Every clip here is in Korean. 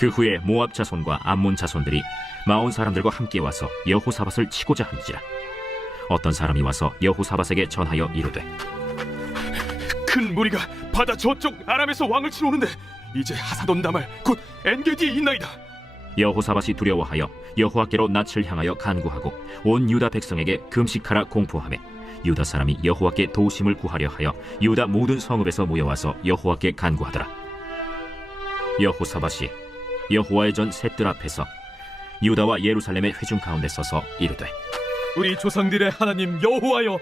그 후에 모압 자손과 암몬 자손들이 마온 사람들과 함께 와서 여호사밧을 치고자 한지라. 어떤 사람이 와서 여호사밧에게 전하여 이르되, 큰 무리가 바다 저쪽 아람에서 왕을 치러 오는데 이제 하사돈 다말 곧 엔게디에 있나이다. 여호사밧이 두려워하여 여호와께로 낯을 향하여 간구하고 온 유다 백성에게 금식하라 공포하며 유다 사람이 여호와께 도우심을 구하려 하여 유다 모든 성읍에서 모여와서 여호와께 간구하더라. 여호사밧이 여호와의 전 셋들 앞에서 유다와 예루살렘의 회중 가운데 서서 이르되, 우리 조상들의 하나님 여호와여,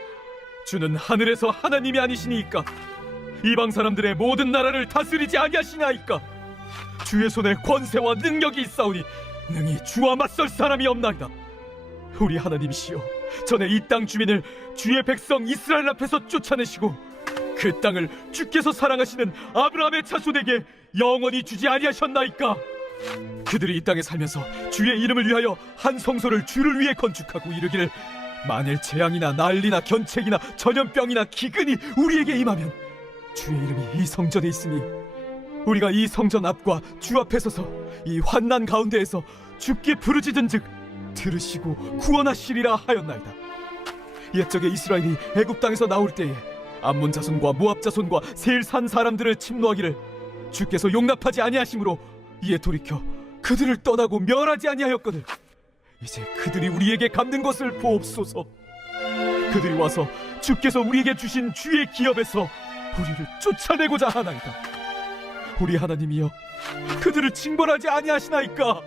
주는 하늘에서 하나님이 아니시니이까 이방 사람들의 모든 나라를 다스리지 아니하시나이까. 주의 손에 권세와 능력이 있사오니 능히 주와 맞설 사람이 없나이다. 우리 하나님이시여, 전에 이 땅 주민을 주의 백성 이스라엘 앞에서 쫓아내시고 그 땅을 주께서 사랑하시는 아브라함의 자손에게 영원히 주지 아니하셨나이까. 그들이 이 땅에 살면서 주의 이름을 위하여 한 성소를 주를 위해 건축하고 이르기를, 만일 재앙이나 난리나 견책이나 전염병이나 기근이 우리에게 임하면 주의 이름이 이 성전에 있으니 우리가 이 성전 앞과 주 앞에 서서 이 환난 가운데에서 주께 부르짖은즉 들으시고 구원하시리라 하였나이다. 옛적에 이스라엘이 애굽 땅에서 나올 때에 암몬 자손과 모압 자손과 세일 산 사람들을 침노하기를 주께서 용납하지 아니하심으로 이에 돌이켜 그들을 떠나고 멸하지 아니하였거늘 이제 그들이 우리에게 갚는 것을 보옵소서. 그들이 와서 주께서 우리에게 주신 주의 기업에서 우리를 쫓아내고자 하나이다. 우리 하나님이여, 그들을 징벌하지 아니하시나이까.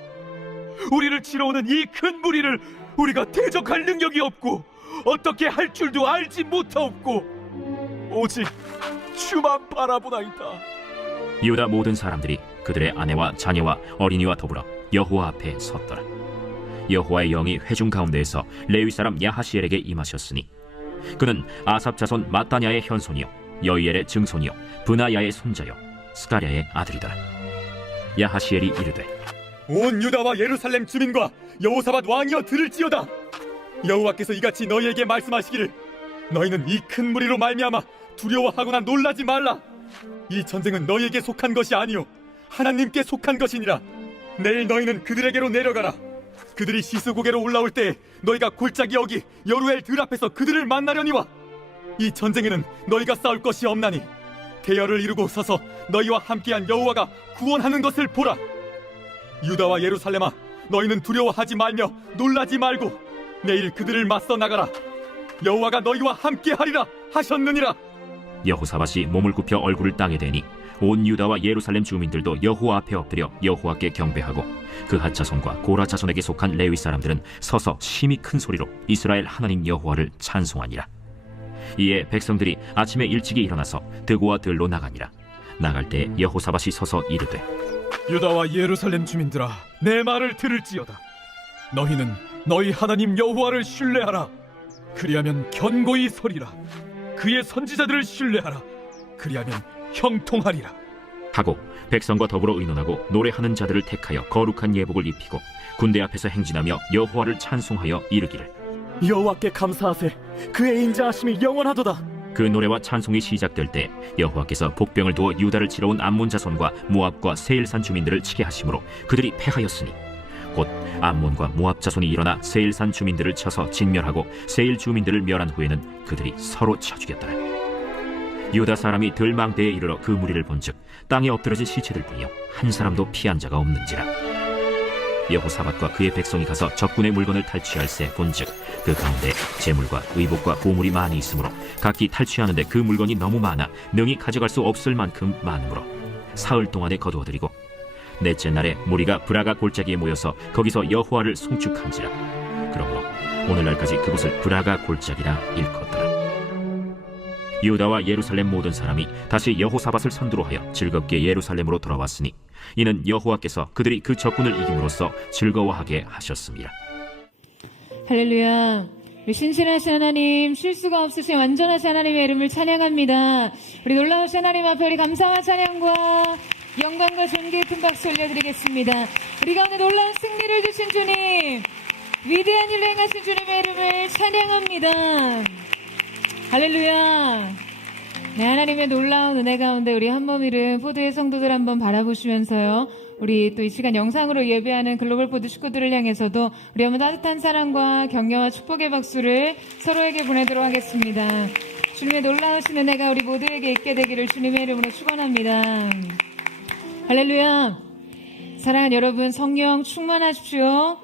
우리를 치러 오는 이 큰 무리를 우리가 대적할 능력이 없고 어떻게 할 줄도 알지 못하옵고 오직 주만 바라보나이다. 유다 모든 사람들이 그들의 아내와 자녀와 어린이와 더불어 여호와 앞에 섰더라. 여호와의 영이 회중 가운데에서 레위 사람 야하시엘에게 임하셨으니 그는 아삽 자손 마따냐의 현손이요 여이엘의 증손이요 브나야의 손자요 스가랴의 아들이더라. 야하시엘이 이르되, 온 유다와 예루살렘 주민과 여호사밧 왕이여 들을지어다. 여호와께서 이같이 너희에게 말씀하시기를, 너희는 이 큰 무리로 말미암아 두려워하거나 놀라지 말라. 이 전쟁은 너희에게 속한 것이 아니요 하나님께 속한 것이니라. 내일 너희는 그들에게로 내려가라. 그들이 시스고개로 올라올 때 너희가 골짜기 여기 여루엘 들 앞에서 그들을 만나려니와. 이 전쟁에는 너희가 싸울 것이 없나니 대열을 이루고 서서 너희와 함께한 여호와가 구원하는 것을 보라. 유다와 예루살렘아, 너희는 두려워하지 말며 놀라지 말고 내일 그들을 맞서 나가라. 여호와가 너희와 함께하리라 하셨느니라. 여호사밧이 몸을 굽혀 얼굴을 땅에 대니 온 유다와 예루살렘 주민들도 여호와 앞에 엎드려 여호와께 경배하고 그핫 자손과 고라 자손에게 속한 레위 사람들은 서서 심히 큰 소리로 이스라엘 하나님 여호와를 찬송하니라. 이에 백성들이 아침에 일찍이 일어나서 드고와 들로 나가니라. 나갈 때 여호사밧이 서서 이르되, 유다와 예루살렘 주민들아, 내 말을 들을지어다. 너희는 너희 하나님 여호와를 신뢰하라. 그리하면 견고히 서리라. 그의 선지자들을 신뢰하라. 그리하면 형통하리라. 하고 백성과 더불어 의논하고 노래하는 자들을 택하여 거룩한 예복을 입히고 군대 앞에서 행진하며 여호와를 찬송하여 이르기를, 여호와께 감사하세. 그의 인자하심이 영원하도다. 그 노래와 찬송이 시작될 때 여호와께서 복병을 두어 유다를 치러 온 암몬 자손과 모압과 세일산 주민들을 치게 하심으로 그들이 패하였으니 곧 암몬과 모압 자손이 일어나 세일산 주민들을 쳐서 진멸하고 세일 주민들을 멸한 후에는 그들이 서로 쳐 죽였더라. 유다 사람이 들망대에 이르러 그 무리를 본즉 땅에 엎드러진 시체들 뿐이요 한 사람도 피한 자가 없는지라. 여호사밧과 그의 백성이 가서 적군의 물건을 탈취할세 본즉 그 가운데 재물과 의복과 보물이 많이 있으므로 각기 탈취하는데 그 물건이 너무 많아 능히 가져갈 수 없을 만큼 많으므로 사흘 동안에 거두어들이고 넷째 날에 무리가 브라가 골짜기에 모여서 거기서 여호와를 송축한지라. 그러므로 오늘날까지 그곳을 브라가 골짜기라 일컫더라. 유다와 예루살렘 모든 사람이 다시 여호사밧을 선두로 하여 즐겁게 예루살렘으로 돌아왔으니 이는 여호와께서 그들이 그 적군을 이김으로써 즐거워하게 하셨습니다. 할렐루야. 우리 신실하신 하나님, 실수가 없으신 완전하신 하나님의 이름을 찬양합니다. 우리 놀라우신 하나님 앞에 우리 감사와 찬양과 영광과 존귀 깊은 박수 올려드리겠습니다. 우리 가운데 놀라운 승리를 주신 주님, 위대한 일을 행하신 주님의 이름을 찬양합니다. 할렐루야. 네, 하나님의 놀라운 은혜 가운데 우리 한몸일은 포도의 성도들 한번 바라보시면서요. 우리 또 이 시간 영상으로 예배하는 글로벌 포드 식구들을 향해서도 우리 한번 따뜻한 사랑과 격려와 축복의 박수를 서로에게 보내도록 하겠습니다. 주님의 놀라우신 은혜가 우리 모두에게 있게 되기를 주님의 이름으로 축원합니다. 할렐루야. 사랑하는 여러분, 성령 충만하십시오.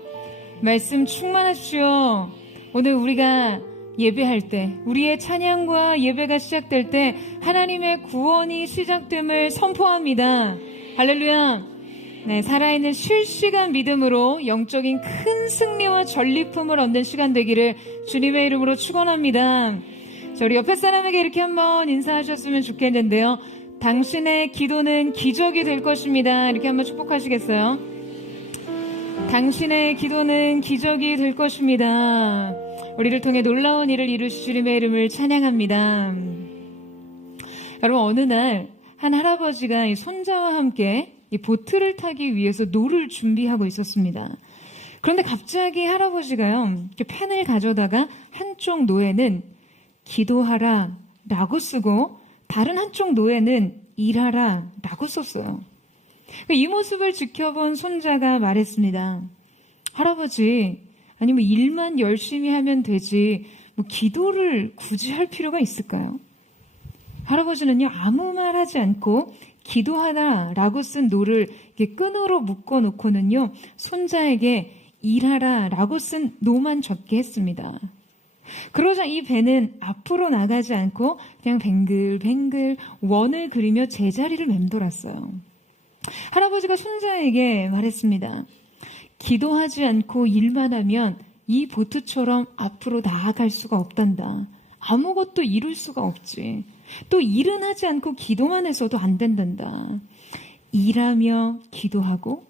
말씀 충만하십시오. 오늘 우리가 예배할 때, 우리의 찬양과 예배가 시작될 때 하나님의 구원이 시작됨을 선포합니다. 할렐루야. 네, 살아있는 실시간 믿음으로 영적인 큰 승리와 전리품을 얻는 시간 되기를 주님의 이름으로 축원합니다. 자, 우리 옆에 사람에게 이렇게 한번 인사하셨으면 좋겠는데요. 당신의 기도는 기적이 될 것입니다. 이렇게 한번 축복하시겠어요? 당신의 기도는 기적이 될 것입니다. 우리를 통해 놀라운 일을 이루시 주님의 이름을 찬양합니다. 여러분, 어느 날 한 할아버지가 이 손자와 함께 이 보트를 타기 위해서 노를 준비하고 있었습니다. 그런데 갑자기 할아버지가요, 이렇게 펜을 가져다가 한쪽 노에는 기도하라 라고 쓰고 다른 한쪽 노에는 일하라 라고 썼어요. 이 모습을 지켜본 손자가 말했습니다. 할아버지, 아니 뭐 일만 열심히 하면 되지 뭐 기도를 굳이 할 필요가 있을까요? 할아버지는요, 아무 말 하지 않고 기도하라 라고 쓴 노를 이렇게 끈으로 묶어 놓고는요, 손자에게 일하라 라고 쓴 노만 적게 했습니다. 그러자 이 배는 앞으로 나가지 않고 그냥 뱅글뱅글 원을 그리며 제자리를 맴돌았어요. 할아버지가 손자에게 말했습니다. 기도하지 않고 일만 하면 이 보트처럼 앞으로 나아갈 수가 없단다. 아무것도 이룰 수가 없지. 또 일은 하지 않고 기도만 해서도 안 된단다. 일하며 기도하고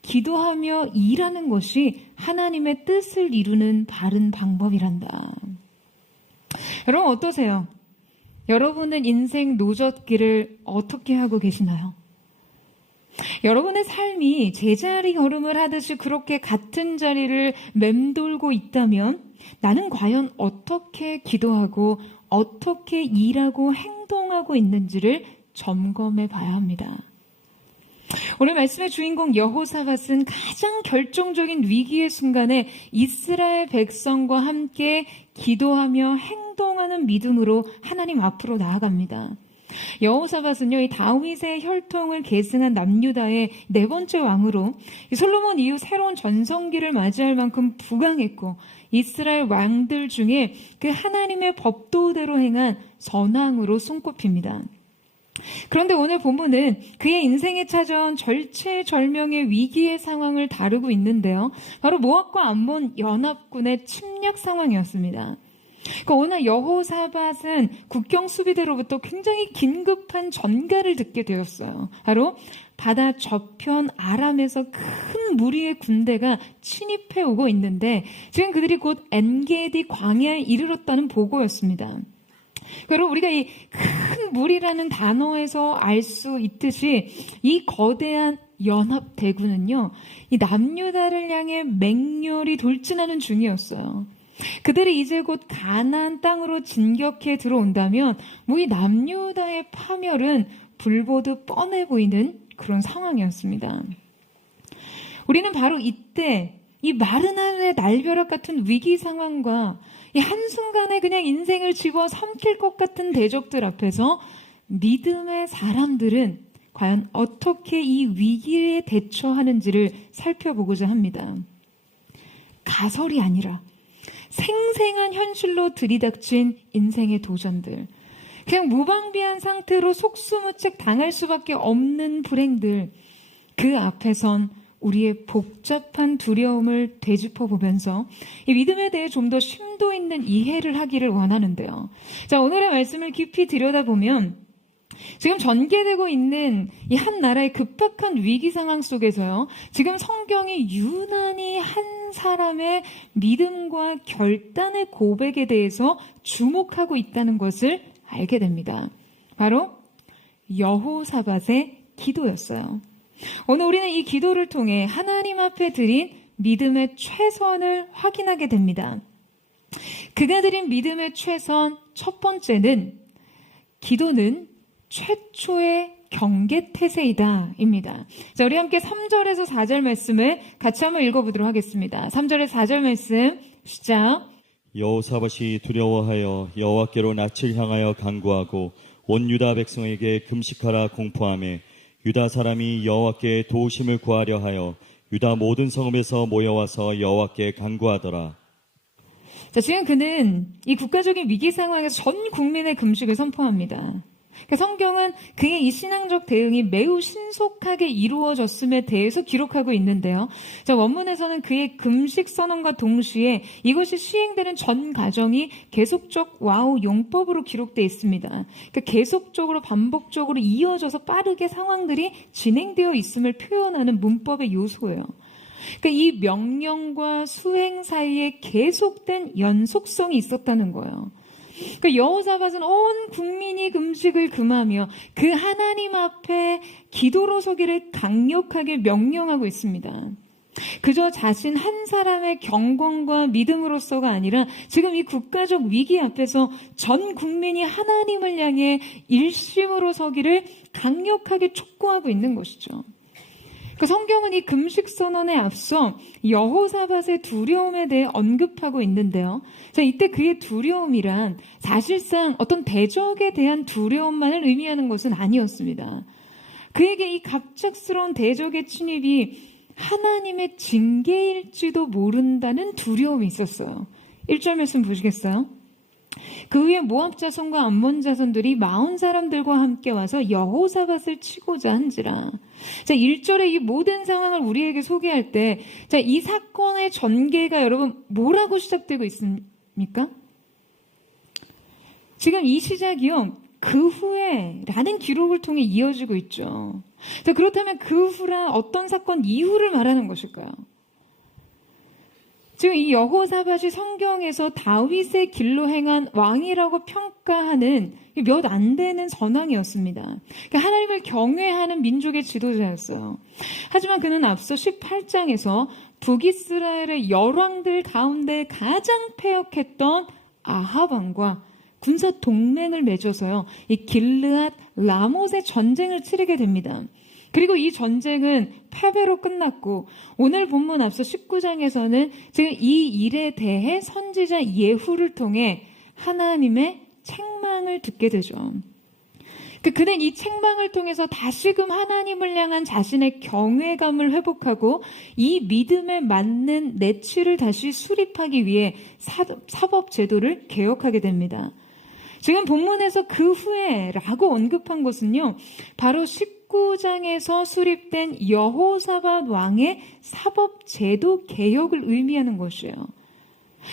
기도하며 일하는 것이 하나님의 뜻을 이루는 바른 방법이란다. 여러분 어떠세요? 여러분은 인생 노젓기를 어떻게 하고 계시나요? 여러분의 삶이 제자리 걸음을 하듯이 그렇게 같은 자리를 맴돌고 있다면 나는 과연 어떻게 기도하고 어떻게 일하고 행동하고 있는지를 점검해 봐야 합니다. 오늘 말씀의 주인공 여호사밧은 가장 결정적인 위기의 순간에 이스라엘 백성과 함께 기도하며 행동하는 믿음으로 하나님 앞으로 나아갑니다. 여호사밧은요, 이 다윗의 혈통을 계승한 남유다의 네 번째 왕으로 솔로몬 이후 새로운 전성기를 맞이할 만큼 부강했고 이스라엘 왕들 중에 그 하나님의 법도대로 행한 선왕으로 손꼽힙니다. 그런데 오늘 본문은 그의 인생에 찾아온 절체절명의 위기의 상황을 다루고 있는데요. 바로 모압과 암몬 연합군의 침략 상황이었습니다. 오늘 여호사밧은 국경 수비대로부터 굉장히 긴급한 전가를 듣게 되었어요. 바로 바다 저편 아람에서 큰 무리의 군대가 침입해 오고 있는데 지금 그들이 곧 엔게디 광야에 이르렀다는 보고였습니다. 그리고 우리가 이 큰 무리라는 단어에서 알 수 있듯이 이 거대한 연합 대군은요, 이 남유다를 향해 맹렬히 돌진하는 중이었어요. 그들이 이제 곧 가나안 땅으로 진격해 들어온다면 뭐 이 남유다의 파멸은 불보듯 뻔해 보이는 그런 상황이었습니다. 우리는 바로 이때 이 마른 하늘의 날벼락 같은 위기 상황과 이 한순간에 그냥 인생을 집어삼킬 것 같은 대적들 앞에서 믿음의 사람들은 과연 어떻게 이 위기에 대처하는지를 살펴보고자 합니다. 가설이 아니라 생생한 현실로 들이닥친 인생의 도전들, 그냥 무방비한 상태로 속수무책 당할 수밖에 없는 불행들, 그 앞에선 우리의 복잡한 두려움을 되짚어보면서 이 믿음에 대해 좀 더 심도 있는 이해를 하기를 원하는데요. 자, 오늘의 말씀을 깊이 들여다보면 지금 전개되고 있는 이 한 나라의 급박한 위기 상황 속에서요, 지금 성경이 유난히 한 사람의 믿음과 결단의 고백에 대해서 주목하고 있다는 것을 알게 됩니다. 바로 여호사밧의 기도였어요. 오늘 우리는 이 기도를 통해 하나님 앞에 드린 믿음의 최선을 확인하게 됩니다. 그가 드린 믿음의 최선 첫 번째는 기도는 최초의 경계태세이다입니다. 자, 우리 함께 3절에서 4절 말씀을 같이 한번 읽어보도록 하겠습니다. 3절에서 4절 말씀 시작. 여호사밧이 두려워하여 여호와께로 낯을 향하여 간구하고 온 유다 백성에게 금식하라 공포하며 유다 사람이 여호와께 도우심을 구하려 하여 유다 모든 성읍에서 모여와서 여호와께 간구하더라. 자, 지금 그는 이 국가적인 위기 상황에서 전 국민의 금식을 선포합니다. 그러니까 성경은 그의 이 신앙적 대응이 매우 신속하게 이루어졌음에 대해서 기록하고 있는데요. 자, 원문에서는 그의 금식 선언과 동시에 이것이 시행되는 전 과정이 계속적 와우 용법으로 기록되어 있습니다. 그러니까 계속적으로 반복적으로 이어져서 빠르게 상황들이 진행되어 있음을 표현하는 문법의 요소예요. 그러니까 이 명령과 수행 사이에 계속된 연속성이 있었다는 거예요. 그러니까 여호사밧은 온 국민이 금식을 금하며 그 하나님 앞에 기도로 서기를 강력하게 명령하고 있습니다. 그저 자신 한 사람의 경건과 믿음으로서가 아니라 지금 이 국가적 위기 앞에서 전 국민이 하나님을 향해 일심으로 서기를 강력하게 촉구하고 있는 것이죠. 그 성경은 이 금식 선언에 앞서 여호사밧의 두려움에 대해 언급하고 있는데요. 자, 이때 그의 두려움이란 사실상 어떤 대적에 대한 두려움만을 의미하는 것은 아니었습니다. 그에게 이 갑작스러운 대적의 침입이 하나님의 징계일지도 모른다는 두려움이 있었어요. 1절 말씀 보시겠어요? 그 후에 모압 자손과 암몬 자손들이 마온 사람들과 함께 와서 여호사밧을 치고자 한지라. 자, 1절의 이 모든 상황을 우리에게 소개할 때, 자, 이 사건의 전개가 여러분 뭐라고 시작되고 있습니까? 지금 이 시작이요, 그 후에 라는 기록을 통해 이어지고 있죠. 자, 그렇다면 그 후란 어떤 사건 이후를 말하는 것일까요? 지금 이 여호사밧이 성경에서 다윗의 길로 행한 왕이라고 평가하는 몇 안 되는 선왕이었습니다. 그러니까 하나님을 경외하는 민족의 지도자였어요. 하지만 그는 앞서 18장에서 북이스라엘의 열왕들 가운데 가장 패역했던 아합 왕과 군사 동맹을 맺어서요, 이 길르앗 라못의 전쟁을 치르게 됩니다. 그리고 이 전쟁은 패배로 끝났고 오늘 본문 앞서 19장에서는 지금 이 일에 대해 선지자 예후를 통해 하나님의 책망을 듣게 되죠. 그는 이 책망을 통해서 다시금 하나님을 향한 자신의 경외감을 회복하고 이 믿음에 맞는 내치를 다시 수립하기 위해 사법제도를 개혁하게 됩니다. 지금 본문에서 그 후에라고 언급한 것은요, 바로 19장에서 수립된 여호사밧 왕의 사법제도 개혁을 의미하는 것이에요.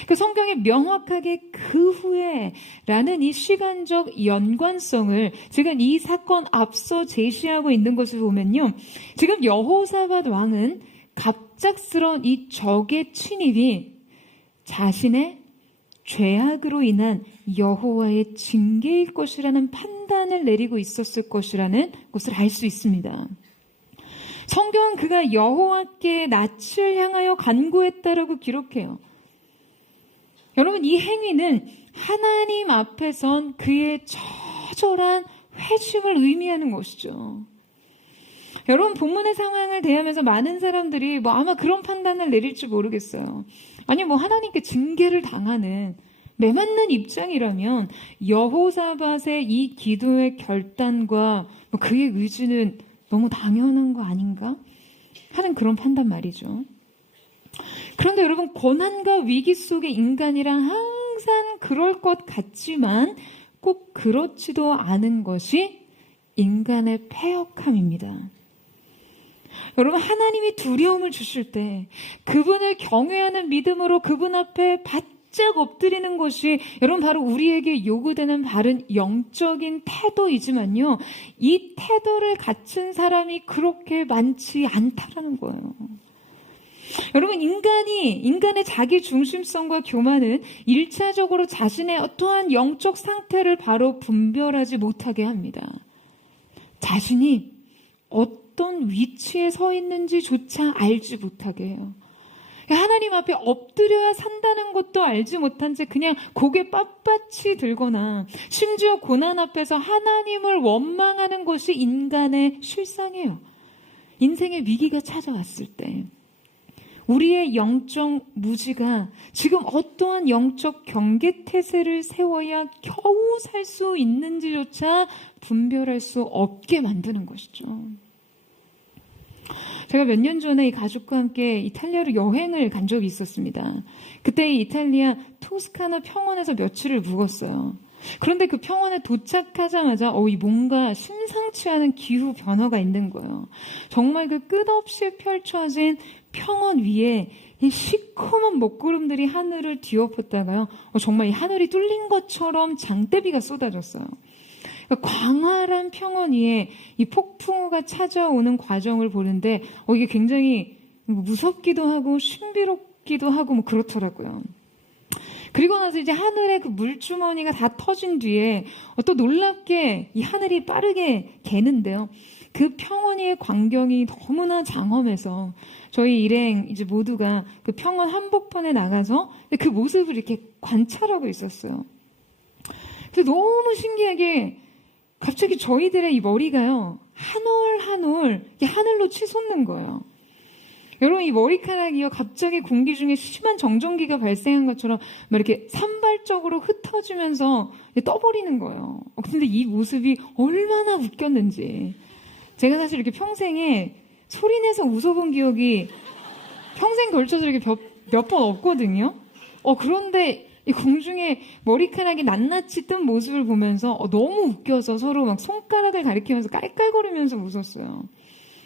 그 성경에 명확하게 그 후에라는 이 시간적 연관성을 지금 이 사건 앞서 제시하고 있는 것을 보면요, 지금 여호사밧 왕은 갑작스러운 이 적의 침입이 자신의 죄악으로 인한 여호와의 징계일 것이라는 판단을 내리고 있었을 것이라는 것을 알 수 있습니다. 성경은 그가 여호와께 낯을 향하여 간구했다라고 기록해요. 여러분, 이 행위는 하나님 앞에선 그의 처절한 회심을 의미하는 것이죠. 여러분, 본문의 상황을 대하면서 많은 사람들이 아마 그런 판단을 내릴지 모르겠어요. 아니, 하나님께 징계를 당하는 매맞는 입장이라면 여호사밧의 이 기도의 결단과 그의 의지는 너무 당연한 거 아닌가 하는 그런 판단 말이죠. 그런데 여러분, 고난과 위기 속의 인간이란 항상 그럴 것 같지만 꼭 그렇지도 않은 것이 인간의 패역함입니다. 여러분, 하나님이 두려움을 주실 때 그분을 경외하는 믿음으로 그분 앞에 바짝 엎드리는 것이 여러분 바로 우리에게 요구되는 바른 영적인 태도이지만요, 이 태도를 갖춘 사람이 그렇게 많지 않다라는 거예요. 여러분, 인간의 자기 중심성과 교만은 1차적으로 자신의 어떠한 영적 상태를 바로 분별하지 못하게 합니다. 자신이 어떤 위치에 서 있는지조차 알지 못하게 해요. 하나님 앞에 엎드려야 산다는 것도 알지 못한 채 그냥 고개 빳빳이 들거나 심지어 고난 앞에서 하나님을 원망하는 것이 인간의 실상이에요. 인생의 위기가 찾아왔을 때 우리의 영적 무지가 지금 어떠한 영적 경계태세를 세워야 겨우 살 수 있는지조차 분별할 수 없게 만드는 것이죠. 제가 몇 년 전에 이 가족과 함께 이탈리아로 여행을 간 적이 있었습니다. 그때 이 이탈리아 토스카나 평원에서 며칠을 묵었어요. 그런데 그 평원에 도착하자마자 이 뭔가 심상치 않은 기후 변화가 있는 거예요. 정말 그 끝없이 펼쳐진 평원 위에 이 시커먼 먹구름들이 하늘을 뒤엎었다가요. 정말 이 하늘이 뚫린 것처럼 장대비가 쏟아졌어요. 그러니까 광활한 평원 위에 이 폭풍우가 찾아오는 과정을 보는데 이게 굉장히 무섭기도 하고 신비롭기도 하고 뭐 그렇더라고요. 그리고 나서 이제 하늘에 그 물주머니가 다 터진 뒤에 또 놀랍게 이 하늘이 빠르게 개는데요. 그 평원의 광경이 너무나 장엄해서 저희 일행 이제 모두가 그 평원 한복판에 나가서 그 모습을 이렇게 관찰하고 있었어요. 그래서 너무 신기하게 갑자기 저희들의 이 머리가요, 한 올 한 올 하늘로 치솟는 거예요. 여러분, 이 머리카락이요, 갑자기 공기 중에 심한 정전기가 발생한 것처럼 막 이렇게 산발적으로 흩어지면서 떠버리는 거예요. 근데 이 모습이 얼마나 웃겼는지. 제가 사실 이렇게 평생에 소리내서 웃어본 기억이 평생 걸쳐서 이렇게 몇 번 없거든요. 그런데 이 공중에 머리카락이 낱낱이 뜬 모습을 보면서 너무 웃겨서 서로 막 손가락을 가리키면서 깔깔거리면서 웃었어요.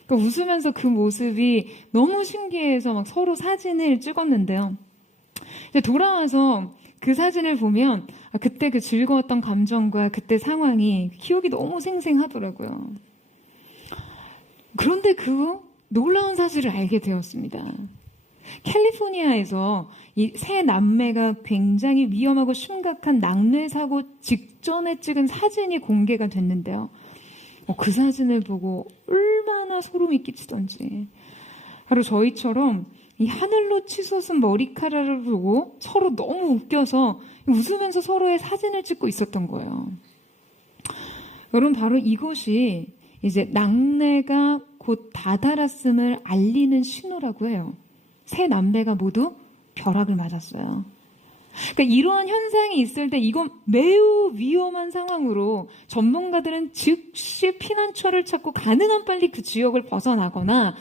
그러니까 웃으면서 그 모습이 너무 신기해서 막 서로 사진을 찍었는데요. 이제 돌아와서 그 사진을 보면 그때 그 즐거웠던 감정과 그때 상황이 기억이 너무 생생하더라고요. 그런데 그 놀라운 사실을 알게 되었습니다. 캘리포니아에서 이 세 남매가 굉장히 위험하고 심각한 낙뢰 사고 직전에 찍은 사진이 공개가 됐는데요. 그 사진을 보고 얼마나 소름이 끼치던지. 바로 저희처럼 이 하늘로 치솟은 머리카락을 보고 서로 너무 웃겨서 웃으면서 서로의 사진을 찍고 있었던 거예요. 여러분, 바로 이것이 이제 낙뢰가 곧 다다랐음을 알리는 신호라고 해요. 세 남매가 모두 벼락을 맞았어요. 그러니까 이러한 현상이 있을 때 이건 매우 위험한 상황으로 전문가들은 즉시 피난처를 찾고 가능한 빨리 그 지역을 벗어나거나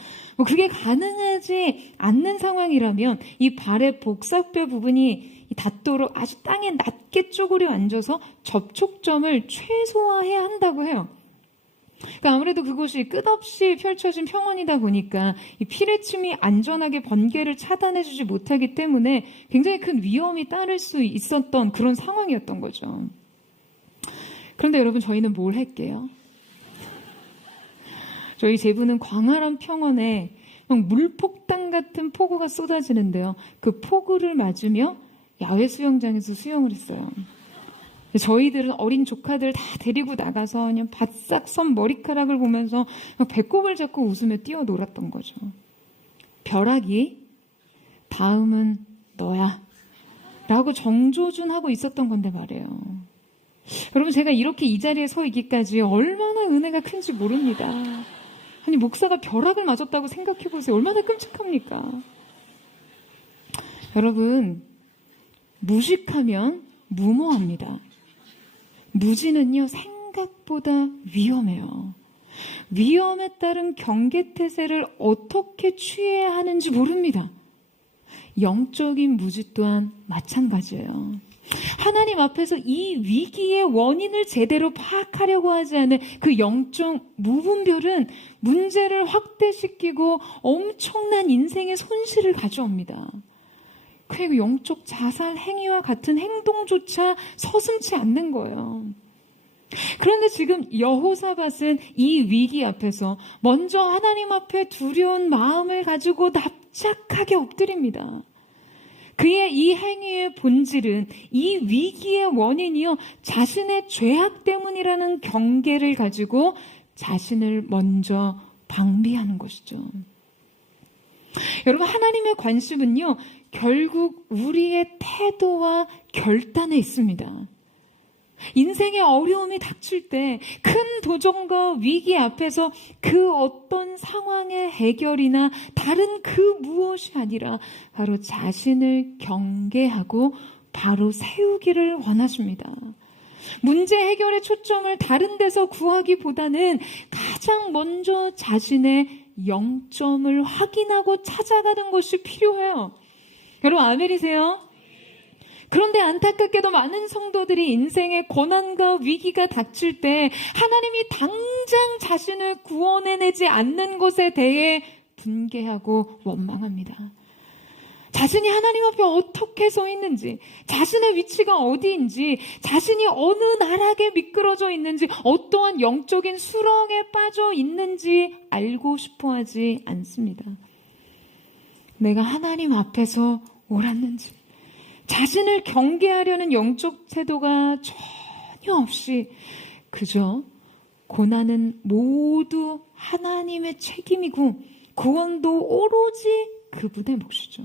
그게 가능하지 않는 상황이라면 이 발의 복사뼈 부분이 닿도록 아주 땅에 낮게 쪼그려 앉아서 접촉점을 최소화해야 한다고 해요. 그러니까 아무래도 그곳이 끝없이 펼쳐진 평원이다 보니까 이 피뢰침이 안전하게 번개를 차단해주지 못하기 때문에 굉장히 큰 위험이 따를 수 있었던 그런 상황이었던 거죠. 그런데 여러분, 저희는 뭘 할게요? 저희 세 분은 광활한 평원에 막 물폭탄 같은 폭우가 쏟아지는데요. 그 폭우를 맞으며 야외 수영장에서 수영을 했어요. 저희들은 어린 조카들 다 데리고 나가서 그냥 바싹 선 머리카락을 보면서 배꼽을 잡고 웃으며 뛰어놀았던 거죠. 벼락이 다음은 너야 라고 정조준하고 있었던 건데 말이에요. 여러분, 제가 이렇게 이 자리에 서 있기까지 얼마나 은혜가 큰지 모릅니다. 아니, 목사가 벼락을 맞았다고 생각해보세요. 얼마나 끔찍합니까? 여러분, 무식하면 무모합니다. 무지는요, 생각보다 위험해요. 위험에 따른 경계태세를 어떻게 취해야 하는지 모릅니다. 영적인 무지 또한 마찬가지예요. 하나님 앞에서 이 위기의 원인을 제대로 파악하려고 하지 않은 그 영적 무분별은 문제를 확대시키고 엄청난 인생의 손실을 가져옵니다. 그리고 영적 자살 행위와 같은 행동조차 서슴지 않는 거예요. 그런데 지금 여호사밧은 이 위기 앞에서 먼저 하나님 앞에 두려운 마음을 가지고 납작하게 엎드립니다. 그의 이 행위의 본질은 이 위기의 원인이요, 자신의 죄악 때문이라는 경계를 가지고 자신을 먼저 방비하는 것이죠. 여러분, 하나님의 관심은요, 결국 우리의 태도와 결단에 있습니다. 인생의 어려움이 닥칠 때 큰 도전과 위기 앞에서 그 어떤 상황의 해결이나 다른 그 무엇이 아니라 바로 자신을 경계하고 바로 세우기를 원하십니다. 문제 해결의 초점을 다른 데서 구하기보다는 가장 먼저 자신의 영점을 확인하고 찾아가는 것이 필요해요. 여러분, 아멘이세요? 그런데 안타깝게도 많은 성도들이 인생의 고난과 위기가 닥칠 때 하나님이 당장 자신을 구원해내지 않는 것에 대해 분개하고 원망합니다. 자신이 하나님 앞에 어떻게 서 있는지, 자신의 위치가 어디인지, 자신이 어느 나락에 미끄러져 있는지, 어떠한 영적인 수렁에 빠져 있는지 알고 싶어 하지 않습니다. 내가 하나님 앞에서 옳았는지, 자신을 경계하려는 영적 태도가 전혀 없이 그저 고난은 모두 하나님의 책임이고 구원도 오로지 그분의 몫이죠.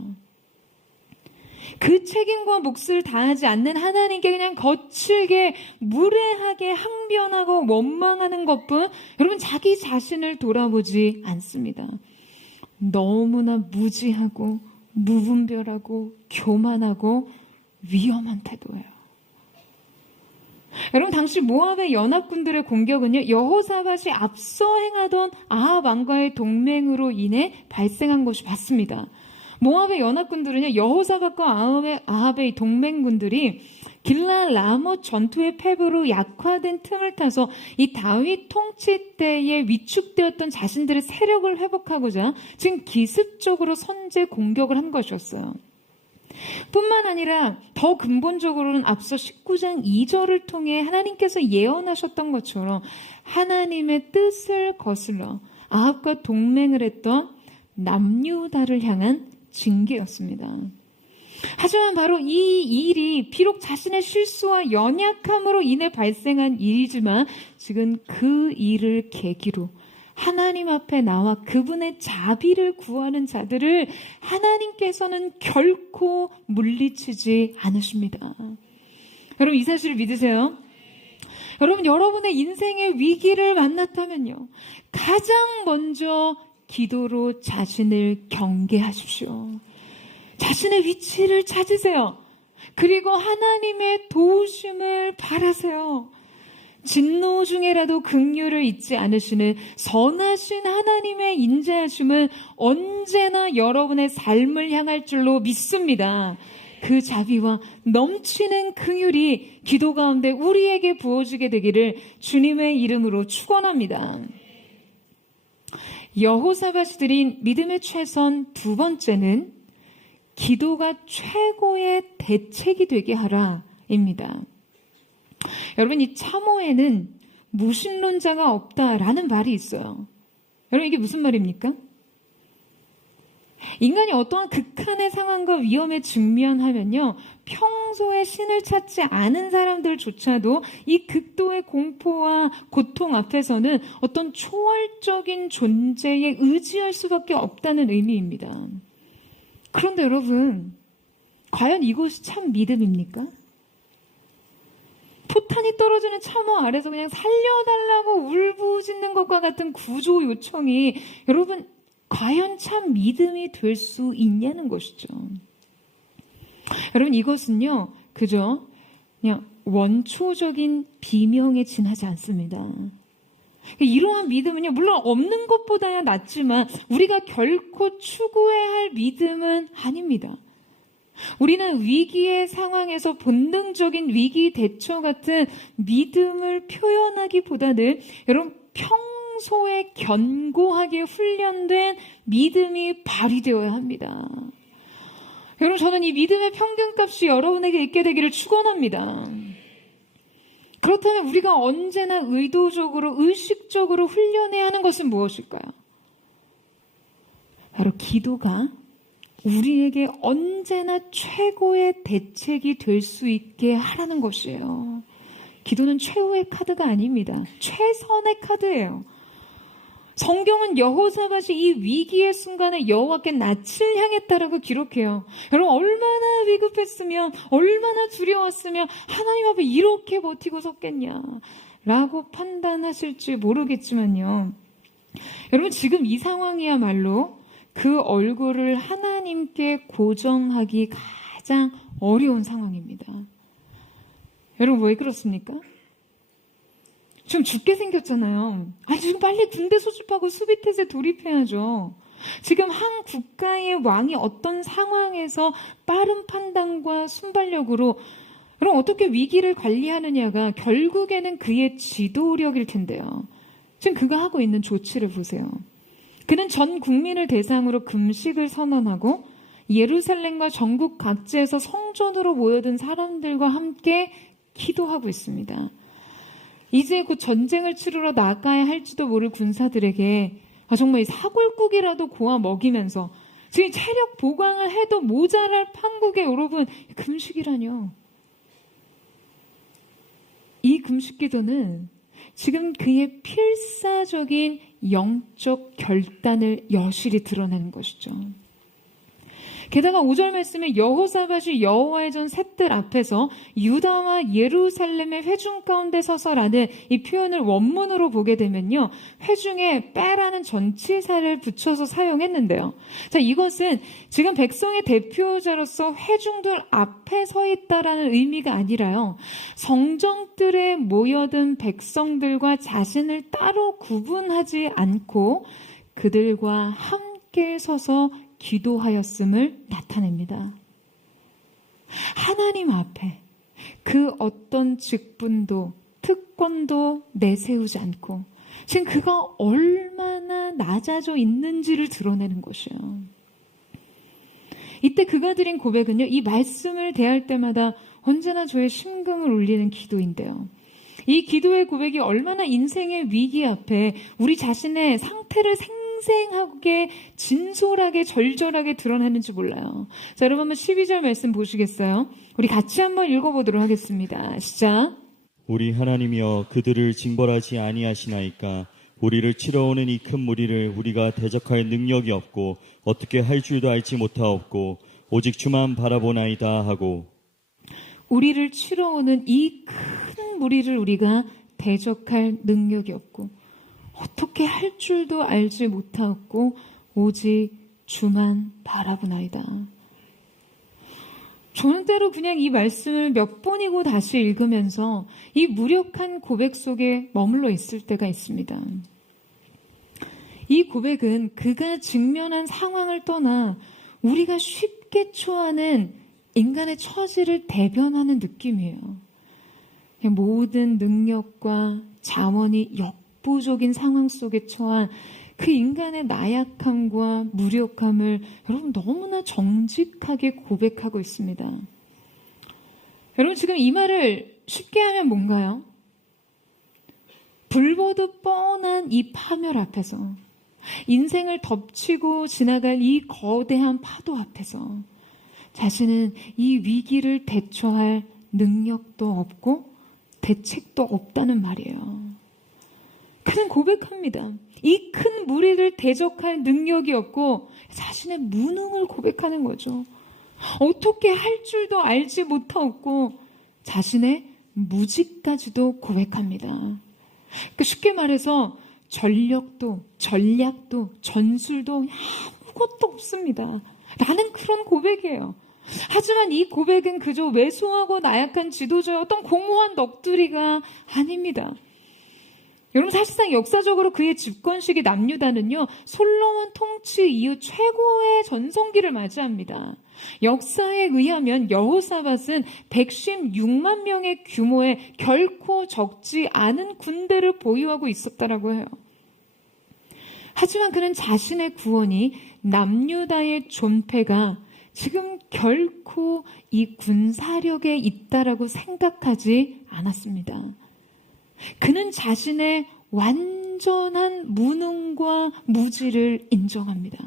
그 책임과 몫을 다하지 않는 하나님께 그냥 거칠게 무례하게 항변하고 원망하는 것뿐 여러분 자기 자신을 돌아보지 않습니다. 너무나 무지하고 무분별하고 교만하고 위험한 태도예요. 여러분, 당시 모압의 연합군들의 공격은요, 여호사밧이 앞서 행하던 아합 왕과의 동맹으로 인해 발생한 것이 맞습니다. 모압의 연합군들은요, 여호사밧과 아합의 동맹군들이 길라 라못 전투의 패배로 약화된 틈을 타서 이 다윗 통치 때에 위축되었던 자신들의 세력을 회복하고자 지금 기습적으로 선제 공격을 한 것이었어요. 뿐만 아니라 더 근본적으로는 앞서 19장 2절을 통해 하나님께서 예언하셨던 것처럼 하나님의 뜻을 거슬러 아합과 동맹을 했던 남유다를 향한 징계였습니다. 하지만 바로 이 일이 비록 자신의 실수와 연약함으로 인해 발생한 일이지만 지금 그 일을 계기로 하나님 앞에 나와 그분의 자비를 구하는 자들을 하나님께서는 결코 물리치지 않으십니다. 여러분, 이 사실을 믿으세요? 여러분, 여러분의 인생의 위기를 만났다면요, 가장 먼저 기도로 자신을 경계하십시오. 자신의 위치를 찾으세요. 그리고 하나님의 도우심을 바라세요. 진노 중에라도 긍휼을 잊지 않으시는 선하신 하나님의 인자하심은 언제나 여러분의 삶을 향할 줄로 믿습니다. 그 자비와 넘치는 긍휼이 기도 가운데 우리에게 부어지게 되기를 주님의 이름으로 축원합니다. 여호사밧이 드린 믿음의 최선 두 번째는 기도가 최고의 대책이 되게 하라입니다. 여러분, 이 참호에는 무신론자가 없다라는 말이 있어요. 여러분, 이게 무슨 말입니까? 인간이 어떠한 극한의 상황과 위험에 직면하면요, 평소에 신을 찾지 않은 사람들조차도 이 극도의 공포와 고통 앞에서는 어떤 초월적인 존재에 의지할 수밖에 없다는 의미입니다. 그런데 여러분, 과연 이것이 참 믿음입니까? 포탄이 떨어지는 참호 아래서 그냥 살려달라고 울부짖는 것과 같은 구조 요청이 여러분, 과연 참 믿음이 될 수 있냐는 것이죠. 여러분, 이것은요, 그저 그냥 원초적인 비명에 지나지 않습니다. 이러한 믿음은요, 물론 없는 것보다야 낫지만 우리가 결코 추구해야 할 믿음은 아닙니다. 우리는 위기의 상황에서 본능적인 위기 대처 같은 믿음을 표현하기보다는 여러분, 평소에 견고하게 훈련된 믿음이 발휘되어야 합니다. 여러분, 저는 이 믿음의 평균값이 여러분에게 있게 되기를 축원합니다. 그렇다면 우리가 언제나 의도적으로, 의식적으로 훈련해야 하는 것은 무엇일까요? 바로 기도가 우리에게 언제나 최고의 대책이 될 수 있게 하라는 것이에요. 기도는 최후의 카드가 아닙니다. 최선의 카드예요. 성경은 여호사밧이 이 위기의 순간에 여호와께 낯을 향했다라고 기록해요. 여러분 얼마나 위급했으면, 얼마나 두려웠으면 하나님 앞에 이렇게 버티고 섰겠냐라고 판단하실지 모르겠지만요. 여러분 지금 이 상황이야말로 그 얼굴을 하나님께 고정하기 가장 어려운 상황입니다. 여러분 왜 그렇습니까? 좀 죽게 생겼잖아요. 지금 빨리 군대 소집하고 수비태세 돌입해야죠. 지금 한 국가의 왕이 어떤 상황에서 빠른 판단과 순발력으로 그럼 어떻게 위기를 관리하느냐가 결국에는 그의 지도력일 텐데요. 지금 그가 하고 있는 조치를 보세요. 그는 전 국민을 대상으로 금식을 선언하고 예루살렘과 전국 각지에서 성전으로 모여든 사람들과 함께 기도하고 있습니다. 이제 곧 전쟁을 치르러 나가야 할지도 모를 군사들에게 정말 사골국이라도 고아 먹이면서 지금 체력 보강을 해도 모자랄 판국에 여러분 금식이라뇨. 이 금식기도는 지금 그의 필사적인 영적 결단을 여실히 드러내는 것이죠. 게다가 5절 말씀에 여호사밧이 여호와의 전 셋들 앞에서 유다와 예루살렘의 회중 가운데 서서라는 이 표현을 원문으로 보게 되면요. 회중에 빼라는 전치사를 붙여서 사용했는데요. 자, 이것은 지금 백성의 대표자로서 회중들 앞에 서 있다라는 의미가 아니라요. 성전들에 모여든 백성들과 자신을 따로 구분하지 않고 그들과 함께 서서 기도하였음을 나타냅니다. 하나님 앞에 그 어떤 직분도 특권도 내세우지 않고 지금 그가 얼마나 낮아져 있는지를 드러내는 것이에요. 이때 그가 드린 고백은요, 이 말씀을 대할 때마다 언제나 저의 심금을 울리는 기도인데요. 이 기도의 고백이 얼마나 인생의 위기 앞에 우리 자신의 상태를 생생하게 진솔하게 절절하게 드러나는지 몰라요. 자, 여러분 한번 12절 말씀 보시겠어요? 우리 같이 한번 읽어보도록 하겠습니다. 시작. 우리 하나님이여 그들을 징벌하지 아니하시나이까. 우리를 치러오는 이 큰 무리를 우리가 대적할 능력이 없고 어떻게 할 줄도 알지 못하옵고 오직 주만 바라보나이다 하고. 우리를 치러오는 이 큰 무리를 우리가 대적할 능력이 없고 어떻게 할 줄도 알지 못하고 오직 주만 바라보나이다. 저는 때로 그냥 이 말씀을 몇 번이고 다시 읽으면서 이 무력한 고백 속에 머물러 있을 때가 있습니다. 이 고백은 그가 직면한 상황을 떠나 우리가 쉽게 처하는 인간의 처지를 대변하는 느낌이에요. 모든 능력과 자원이 역부족인 상황 속에 처한 그 인간의 나약함과 무력함을 여러분 너무나 정직하게 고백하고 있습니다. 여러분 지금 이 말을 쉽게 하면 뭔가요? 불보듯 뻔한 이 파멸 앞에서 인생을 덮치고 지나갈 이 거대한 파도 앞에서 자신은 이 위기를 대처할 능력도 없고 대책도 없다는 말이에요. 그는 고백합니다. 이 큰 무리를 대적할 능력이 없고 자신의 무능을 고백하는 거죠. 어떻게 할 줄도 알지 못하고 자신의 무지까지도 고백합니다. 쉽게 말해서 전력도 전략도 전술도 아무것도 없습니다. 라는 그런 고백이에요. 하지만 이 고백은 그저 왜소하고 나약한 지도자의 어떤 공허한 넋두리가 아닙니다. 여러분 사실상 역사적으로 그의 집권시기 남유다는요. 솔로몬 통치 이후 최고의 전성기를 맞이합니다. 역사에 의하면 여호사밧은 116만 명의 규모의 결코 적지 않은 군대를 보유하고 있었다라고 해요. 하지만 그는 자신의 구원이 남유다의 존폐가 지금 결코 이 군사력에 있다라고 생각하지 않았습니다. 그는 자신의 완전한 무능과 무지를 인정합니다.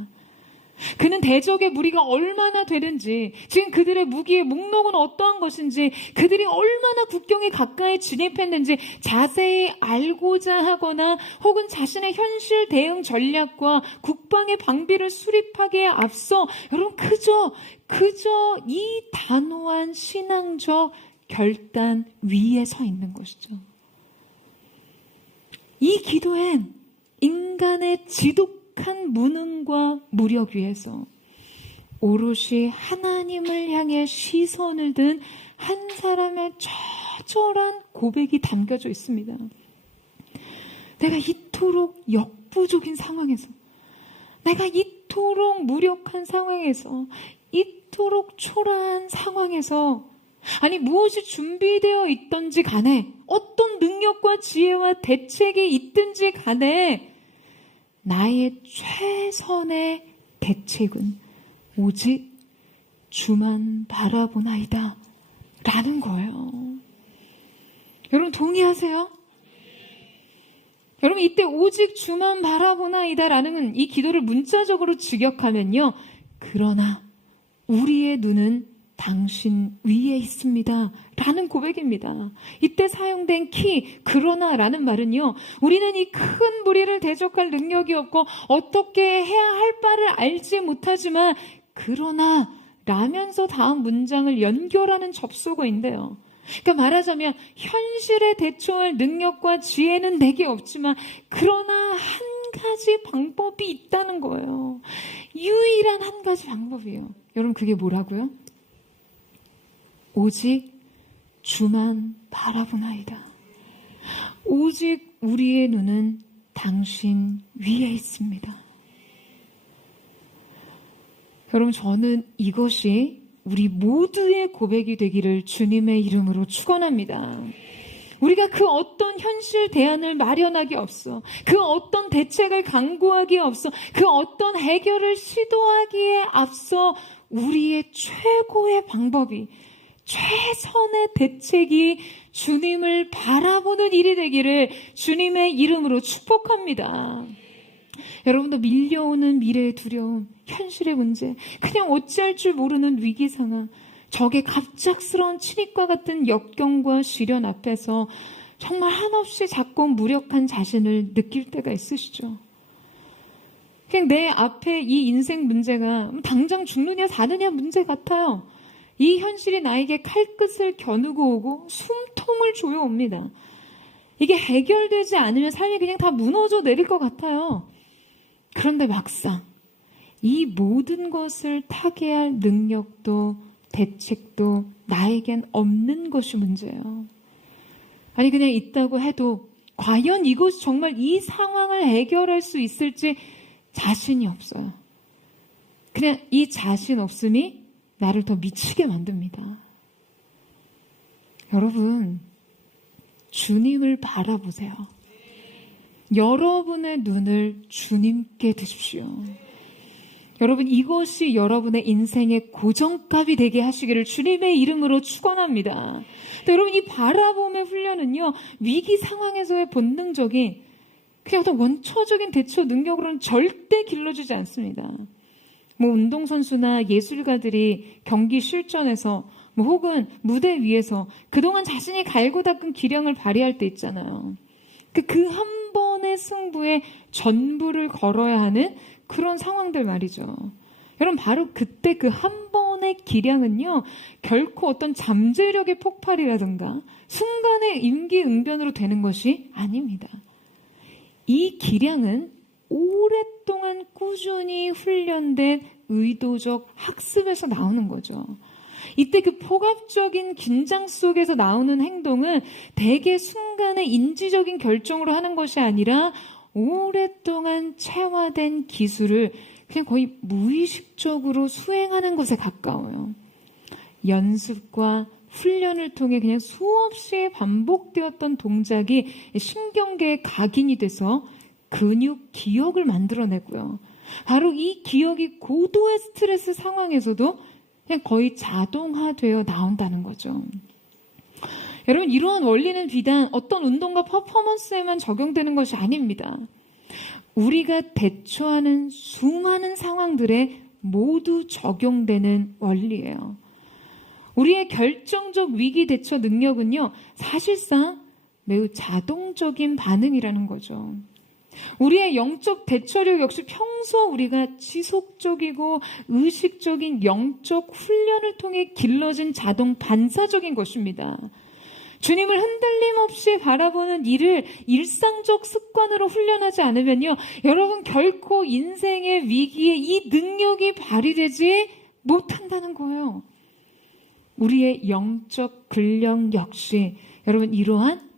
그는 대적의 무리가 얼마나 되는지, 지금 그들의 무기의 목록은 어떠한 것인지, 그들이 얼마나 국경에 가까이 진입했는지 자세히 알고자 하거나 혹은 자신의 현실 대응 전략과 국방의 방비를 수립하기에 앞서 여러분 그저 이 단호한 신앙적 결단 위에 서 있는 것이죠. 이 기도엔 인간의 지독한 무능과 무력 위에서 오롯이 하나님을 향해 시선을 든 한 사람의 처절한 고백이 담겨져 있습니다. 내가 이토록 역부족인 상황에서, 내가 이토록 무력한 상황에서, 이토록 초라한 상황에서, 아니 무엇이 준비되어 있던지 간에, 어떤 능력과 지혜와 대책이 있든지 간에 나의 최선의 대책은 오직 주만 바라보나이다 라는 거예요. 여러분 동의하세요? 여러분 이때 오직 주만 바라보나이다 라는 이 기도를 문자적으로 직역하면요, 그러나 우리의 눈은 당신 위에 있습니다 라는 고백입니다. 이때 사용된 그러나 라는 말은요, 우리는 이 큰 무리를 대적할 능력이 없고 어떻게 해야 할 바를 알지 못하지만 그러나 라면서 다음 문장을 연결하는 접속어인데요. 그러니까 말하자면 현실에 대처할 능력과 지혜는 내게 없지만 그러나 한 가지 방법이 있다는 거예요. 유일한 한 가지 방법이에요. 여러분 그게 뭐라고요? 오직 주만 바라보나이다. 오직 우리의 눈은 당신 위에 있습니다. 여러분 저는 이것이 우리 모두의 고백이 되기를 주님의 이름으로 축원합니다. 우리가 그 어떤 현실 대안을 마련하기 없어, 그 어떤 대책을 강구하기에 없어, 그 어떤 해결을 시도하기에 앞서 우리의 최고의 방법이, 최선의 대책이 주님을 바라보는 일이 되기를 주님의 이름으로 축복합니다. 여러분도 밀려오는 미래의 두려움, 현실의 문제, 그냥 어찌할 줄 모르는 위기 상황, 적의 갑작스러운 침입과 같은 역경과 시련 앞에서 정말 한없이 작고 무력한 자신을 느낄 때가 있으시죠? 그냥 내 앞에 이 인생 문제가 당장 죽느냐 사느냐 문제 같아요. 이 현실이 나에게 칼끝을 겨누고 오고 숨통을 조여옵니다. 이게 해결되지 않으면 삶이 그냥 다 무너져 내릴 것 같아요. 그런데 막상 이 모든 것을 타개할 능력도 대책도 나에겐 없는 것이 문제예요. 아니 그냥 있다고 해도 과연 이것이 정말 이 상황을 해결할 수 있을지 자신이 없어요. 그냥 이 자신 없음이 나를 더 미치게 만듭니다. 여러분, 주님을 바라보세요. 여러분의 눈을 주님께 두십시오. 여러분, 이것이 여러분의 인생의 고정값이 되게 하시기를 주님의 이름으로 축원합니다. 여러분, 이 바라봄의 훈련은요, 위기 상황에서의 본능적인 그냥 어떤 원초적인 대처 능력으로는 절대 길러주지 않습니다. 운동선수나 예술가들이 경기 실전에서 혹은 무대 위에서 그동안 자신이 갈고 닦은 기량을 발휘할 때 있잖아요. 그 한 번의 승부에 전부를 걸어야 하는 그런 상황들 말이죠. 여러분, 바로 그때 그 한 번의 기량은요, 결코 어떤 잠재력의 폭발이라든가 순간의 임기응변으로 되는 것이 아닙니다. 이 기량은 오랫동안 꾸준히 훈련된 의도적 학습에서 나오는 거죠. 이때 그 폭압적인 긴장 속에서 나오는 행동은 대개 순간의 인지적인 결정으로 하는 것이 아니라 오랫동안 체화된 기술을 그냥 거의 무의식적으로 수행하는 것에 가까워요. 연습과 훈련을 통해 그냥 수없이 반복되었던 동작이 신경계에 각인이 돼서 근육 기억을 만들어내고요. 바로 이 기억이 고도의 스트레스 상황에서도 그냥 거의 자동화되어 나온다는 거죠. 여러분, 이러한 원리는 비단 어떤 운동과 퍼포먼스에만 적용되는 것이 아닙니다. 우리가 대처하는 수많은 상황들에 모두 적용되는 원리예요. 우리의 결정적 위기 대처 능력은요, 사실상 매우 자동적인 반응이라는 거죠. 우리의 영적 대처력 역시 평소 우리가 지속적이고 의식적인 영적 훈련을 통해 길러진 자동 반사적인 것입니다. 주님을 흔들림 없이 바라보는 일을 일상적 습관으로 훈련하지 않으면요, 여러분 결코 인생의 위기에 이 능력이 발휘되지 못한다는 거예요. 우리의 영적 근력 역시 여러분 이러한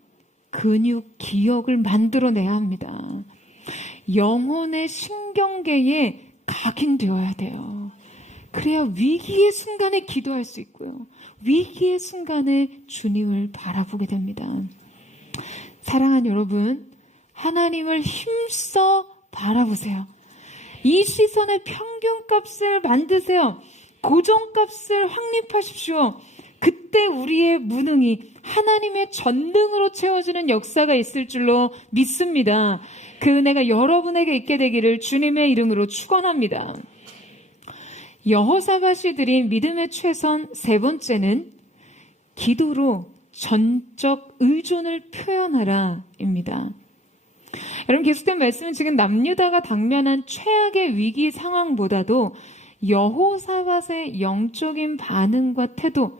근육 기억을 만들어내야 합니다. 영혼의 신경계에 각인되어야 돼요. 그래야 위기의 순간에 기도할 수 있고요. 위기의 순간에 주님을 바라보게 됩니다. 사랑하는 여러분, 하나님을 힘써 바라보세요. 이 시선의 평균값을 만드세요. 고정값을 확립하십시오. 그때 우리의 무능이 하나님의 전능으로 채워지는 역사가 있을 줄로 믿습니다. 그 은혜가 여러분에게 있게 되기를 주님의 이름으로 축원합니다. 여호사밧이 드린 믿음의 최선 세 번째는 기도로 전적 의존을 표현하라입니다. 여러분, 계속된 말씀은 지금 남유다가 당면한 최악의 위기 상황보다도 여호사밧의 영적인 반응과 태도,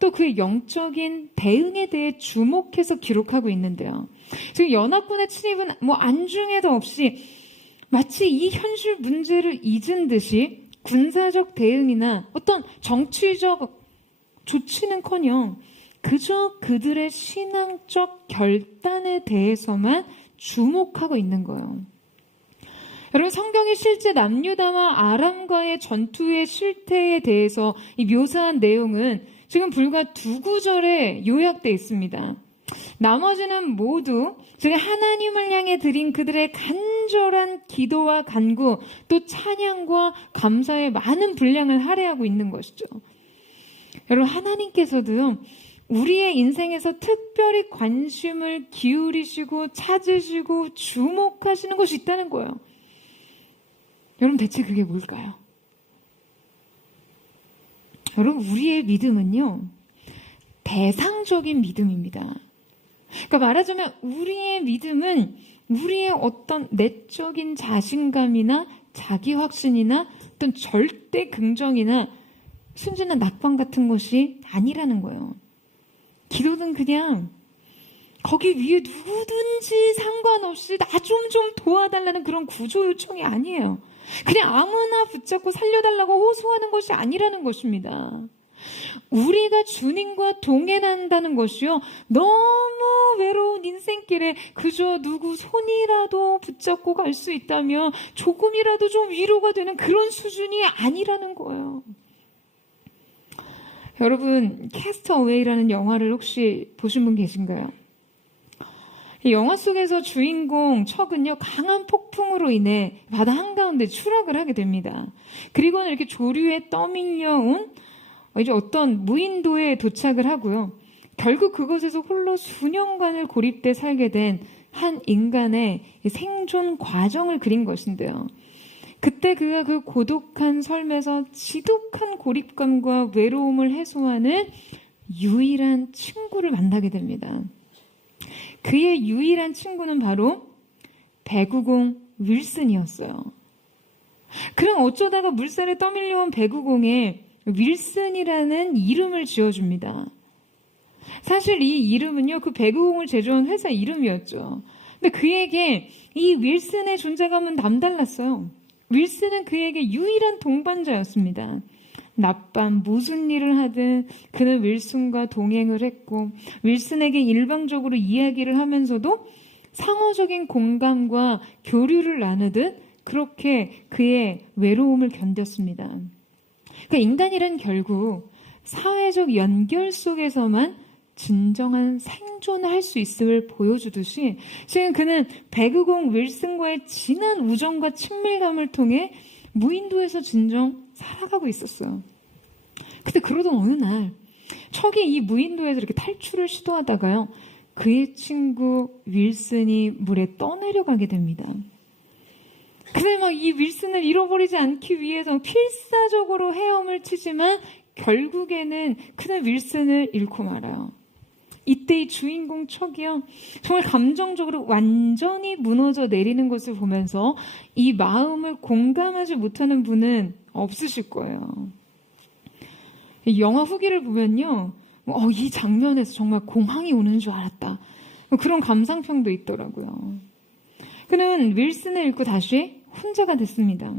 또 그 영적인 대응에 대해 주목해서 기록하고 있는데요. 지금 연합군의 침입은 안중에도 없이 마치 이 현실 문제를 잊은 듯이 군사적 대응이나 어떤 정치적 조치는커녕 그저 그들의 신앙적 결단에 대해서만 주목하고 있는 거예요. 여러분, 성경이 실제 남유다와 아람과의 전투의 실태에 대해서 이 묘사한 내용은 지금 불과 2구절에 요약되어 있습니다. 나머지는 모두 지금 하나님을 향해 드린 그들의 간절한 기도와 간구, 또 찬양과 감사의 많은 분량을 할애하고 있는 것이죠. 여러분, 하나님께서도요, 우리의 인생에서 특별히 관심을 기울이시고 찾으시고 주목하시는 것이 있다는 거예요. 여러분, 대체 그게 뭘까요? 여러분, 우리의 믿음은요, 대상적인 믿음입니다. 그러니까 말하자면 우리의 믿음은 우리의 어떤 내적인 자신감이나 자기 확신이나 어떤 절대 긍정이나 순진한 낙방 같은 것이 아니라는 거예요. 기도는 그냥 거기 위에 누구든지 상관없이 나 좀 도와달라는 그런 구조 요청이 아니에요. 그냥 아무나 붙잡고 살려달라고 호소하는 것이 아니라는 것입니다. 우리가 주님과 동행한다는 것이요, 너무 외로운 인생길에 그저 누구 손이라도 붙잡고 갈 수 있다면 조금이라도 좀 위로가 되는 그런 수준이 아니라는 거예요. 여러분, 캐스트어웨이라는 영화를 혹시 보신 분 계신가요? 이 영화 속에서 주인공 척은요, 강한 폭풍으로 인해 바다 한가운데 추락을 하게 됩니다. 그리고는 이렇게 조류에 떠밀려온 이제 어떤 무인도에 도착을 하고요. 결국 그곳에서 홀로 수년간을 고립돼 살게 된 한 인간의 생존 과정을 그린 것인데요. 그때 그가 그 고독한 삶에서 지독한 고립감과 외로움을 해소하는 유일한 친구를 만나게 됩니다. 그의 유일한 친구는 바로 배구공 윌슨이었어요. 그럼 어쩌다가 물살에 떠밀려온 배구공에 윌슨이라는 이름을 지어줍니다. 사실 이 이름은요, 그 배구공을 제조한 회사 이름이었죠. 근데 그에게 이 윌슨의 존재감은 남달랐어요. 윌슨은 그에게 유일한 동반자였습니다. 낮밤 무슨 일을 하든 그는 윌슨과 동행을 했고, 윌슨에게 일방적으로 이야기를 하면서도 상호적인 공감과 교류를 나누듯 그렇게 그의 외로움을 견뎠습니다. 그러니까 인간이란 결국 사회적 연결 속에서만 진정한 생존을 할 수 있음을 보여주듯이 지금 그는 배구공 윌슨과의 진한 우정과 친밀감을 통해 무인도에서 진정 살아가고 있었어요. 근데 그러던 어느 날 척이 이 무인도에서 이렇게 탈출을 시도하다가요, 그의 친구 윌슨이 물에 떠내려가게 됩니다. 근데 막 이 윌슨을 잃어버리지 않기 위해서 필사적으로 헤엄을 치지만 결국에는 그는 윌슨을 잃고 말아요. 이때 이 주인공 척이요, 정말 감정적으로 완전히 무너져 내리는 것을 보면서 이 마음을 공감하지 못하는 분은 없으실 거예요. 영화 후기를 보면요, 이 장면에서 정말 공황이 오는 줄 알았다, 그런 감상평도 있더라고요. 그는 윌슨을 잃고 다시 혼자가 됐습니다.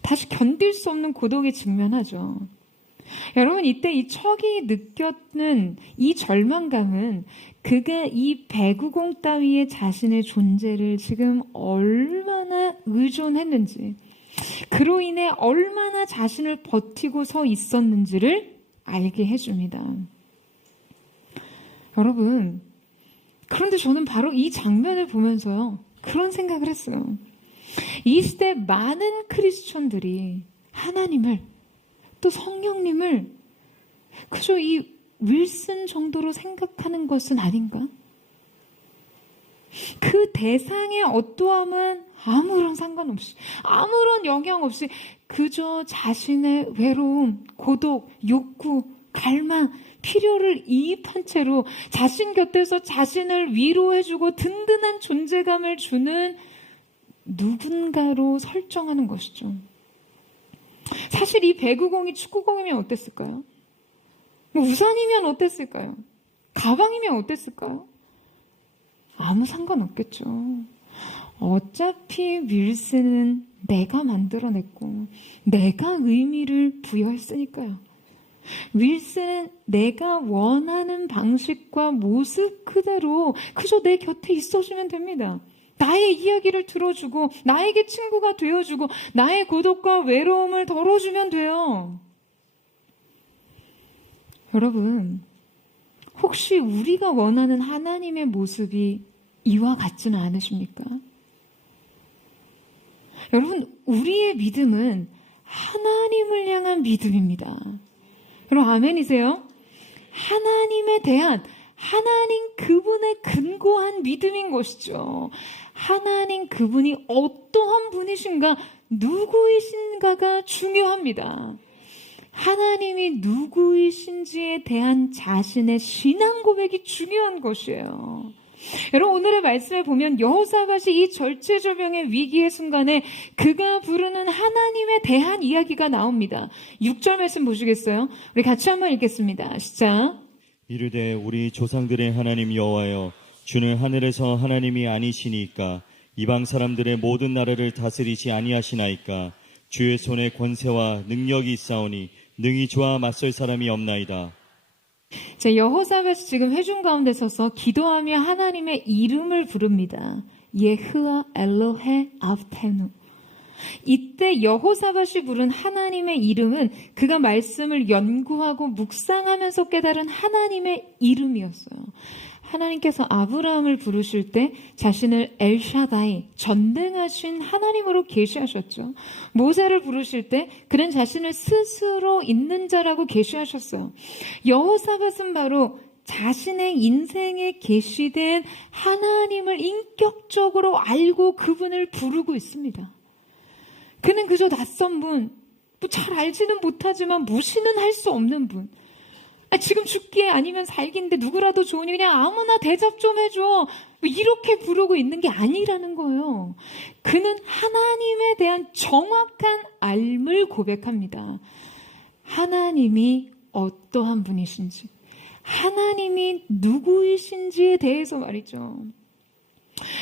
다시 견딜 수 없는 고독에 직면하죠. 여러분, 이때 이 척이 느꼈는 이 절망감은 그가 이 배구공 따위의 자신의 존재를 지금 얼마나 의존했는지, 그로 인해 얼마나 자신을 버티고 서 있었는지를 알게 해줍니다. 여러분, 그런데 저는 바로 이 장면을 보면서요, 그런 생각을 했어요. 이 시대 많은 크리스천들이 하나님을, 또 성령님을 그저 이 윌슨 정도로 생각하는 것은 아닌가? 그 대상의 어떠함은 아무런 상관없이, 아무런 영향 없이 그저 자신의 외로움, 고독, 욕구, 갈망, 필요를 이입한 채로 자신 곁에서 자신을 위로해주고 든든한 존재감을 주는 누군가로 설정하는 것이죠. 사실 이 배구공이 축구공이면 어땠을까요? 우산이면 어땠을까요? 가방이면 어땠을까요? 아무 상관없겠죠. 어차피 윌슨은 내가 만들어냈고 내가 의미를 부여했으니까요. 윌슨은 내가 원하는 방식과 모습 그대로 그저 내 곁에 있어주면 됩니다. 나의 이야기를 들어주고 나에게 친구가 되어주고 나의 고독과 외로움을 덜어주면 돼요. 여러분, 혹시 우리가 원하는 하나님의 모습이 이와 같지는 않으십니까? 여러분, 우리의 믿음은 하나님을 향한 믿음입니다. 여러분, 아멘이세요? 하나님에 대한, 하나님 그분의 근고한 믿음인 것이죠. 하나님 그분이 어떠한 분이신가, 누구이신가가 중요합니다. 하나님이 누구이신지에 대한 자신의 신앙 고백이 중요한 것이에요. 여러분, 오늘의 말씀에 보면 여호사밧이 이 절체절명의 위기의 순간에 그가 부르는 하나님에 대한 이야기가 나옵니다. 6절 말씀 보시겠어요? 우리 같이 한번 읽겠습니다. 시작. 이르되 우리 조상들의 하나님 여호와여, 주는 하늘에서 하나님이 아니시니까 이방 사람들의 모든 나라를 다스리지 아니하시나이까. 주의 손에 권세와 능력이 있사오니 능히 주와 맞설 사람이 없나이다. 자, 여호사밧이 지금 회중 가운데 서서 기도하며 하나님의 이름을 부릅니다. 예흐아 엘로헤 아브테누. 이때 여호사밧이 부른 하나님의 이름은 그가 말씀을 연구하고 묵상하면서 깨달은 하나님의 이름이었어요. 하나님께서 아브라함을 부르실 때 자신을 엘샤다이, 전능하신 하나님으로 계시하셨죠. 모세를 부르실 때 그는 자신을 스스로 있는 자라고 계시하셨어요. 여호사밧은 바로 자신의 인생에 계시된 하나님을 인격적으로 알고 그분을 부르고 있습니다. 그는 그저 낯선 분, 잘 알지는 못하지만 무시는 할 수 없는 분. 지금 죽기에 아니면 살기인데 누구라도 좋으니 그냥 아무나 대접 좀 해줘, 이렇게 부르고 있는 게 아니라는 거예요. 그는 하나님에 대한 정확한 알을 고백합니다. 하나님이 어떠한 분이신지, 하나님이 누구이신지에 대해서 말이죠.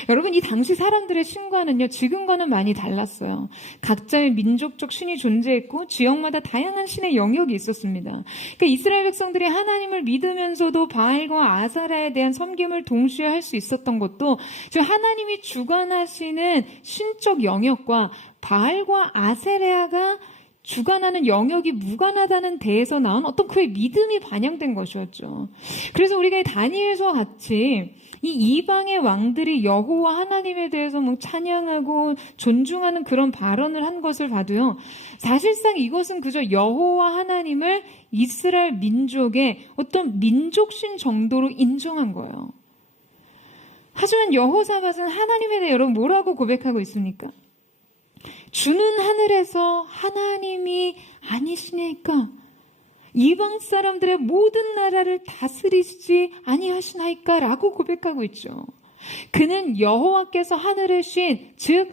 여러분, 이 당시 사람들의 신과는요, 지금과는 많이 달랐어요. 각자의 민족적 신이 존재했고 지역마다 다양한 신의 영역이 있었습니다. 그러니까 이스라엘 백성들이 하나님을 믿으면서도 바알과 아세라에 대한 섬김을 동시에 할 수 있었던 것도 즉 하나님이 주관하시는 신적 영역과 바알과 아세라가 주관하는 영역이 무관하다는 데에서 나온 어떤 그의 믿음이 반영된 것이었죠. 그래서 우리가 이 다니엘서와 같이 이 이방의 왕들이 여호와 하나님에 대해서 찬양하고 존중하는 그런 발언을 한 것을 봐도요, 사실상 이것은 그저 여호와 하나님을 이스라엘 민족의 어떤 민족신 정도로 인정한 거예요. 하지만 여호사밧은 하나님에 대해 여러분 뭐라고 고백하고 있습니까? 주는 하늘에서 하나님이 아니시니까 이방 사람들의 모든 나라를 다스리시지 아니하시나이까 라고 고백하고 있죠. 그는 여호와께서 하늘의 신, 즉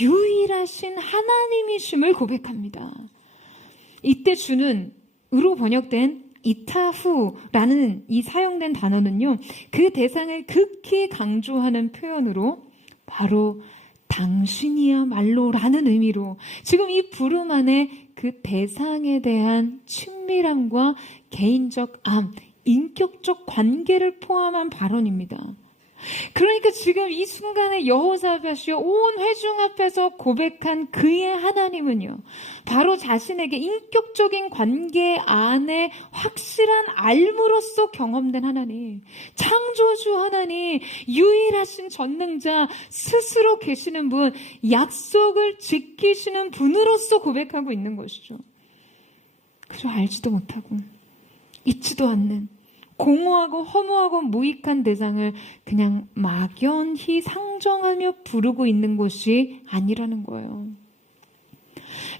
유일하신 하나님이심을 고백합니다. 이때 주는 으로 번역된 이타후라는 이 사용된 단어는요, 그 대상을 극히 강조하는 표현으로 바로 당신이야말로라는 의미로 지금 이 부름 안에 그 대상에 대한 친밀함과 개인적 암, 인격적 관계를 포함한 발언입니다. 그러니까 지금 이 순간에 여호사밧이 온 회중 앞에서 고백한 그의 하나님은요, 바로 자신에게 인격적인 관계 안에 확실한 알므로써 경험된 하나님, 창조주 하나님, 유일하신 전능자, 스스로 계시는 분, 약속을 지키시는 분으로서 고백하고 있는 것이죠. 그저 알지도 못하고 잊지도 않는 공허하고 허무하고 무익한 대상을 그냥 막연히 상정하며 부르고 있는 것이 아니라는 거예요.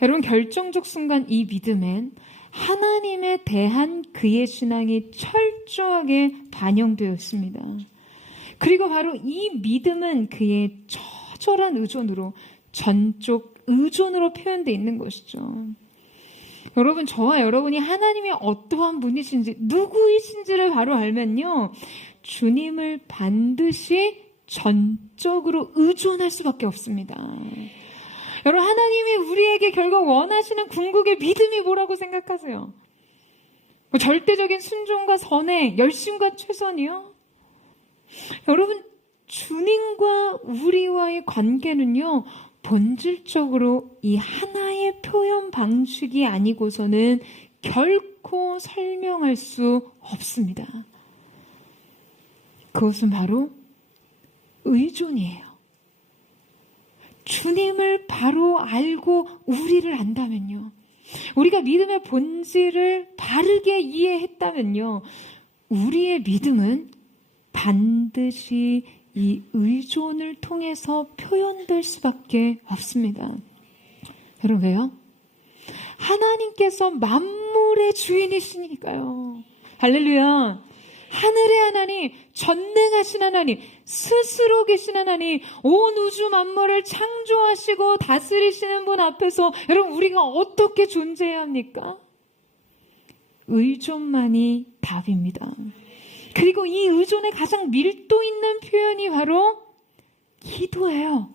여러분, 결정적 순간 이 믿음엔 하나님에 대한 그의 신앙이 철저하게 반영되어 있습니다. 그리고 바로 이 믿음은 그의 처절한 의존으로, 전적 의존으로 표현되어 있는 것이죠. 여러분, 저와 여러분이 하나님이 어떠한 분이신지, 누구이신지를 바로 알면요, 주님을 반드시 전적으로 의존할 수밖에 없습니다. 여러분, 하나님이 우리에게 결국 원하시는 궁극의 믿음이 뭐라고 생각하세요? 뭐 절대적인 순종과 선행, 열심과 최선이요? 여러분, 주님과 우리와의 관계는요, 본질적으로 이 하나의 표현 방식이 아니고서는 결코 설명할 수 없습니다. 그것은 바로 의존이에요. 주님을 바로 알고 우리를 안다면요, 우리가 믿음의 본질을 바르게 이해했다면요, 우리의 믿음은 반드시 이 의존을 통해서 표현될 수밖에 없습니다. 여러분, 왜요? 하나님께서 만물의 주인이시니까요. 할렐루야. 하늘의 하나님, 전능하신 하나님, 스스로 계신 하나님, 온 우주 만물을 창조하시고 다스리시는 분 앞에서 여러분, 우리가 어떻게 존재해야 합니까? 의존만이 답입니다. 그리고 이 의존의 가장 밀도 있는 표현이 바로 기도예요.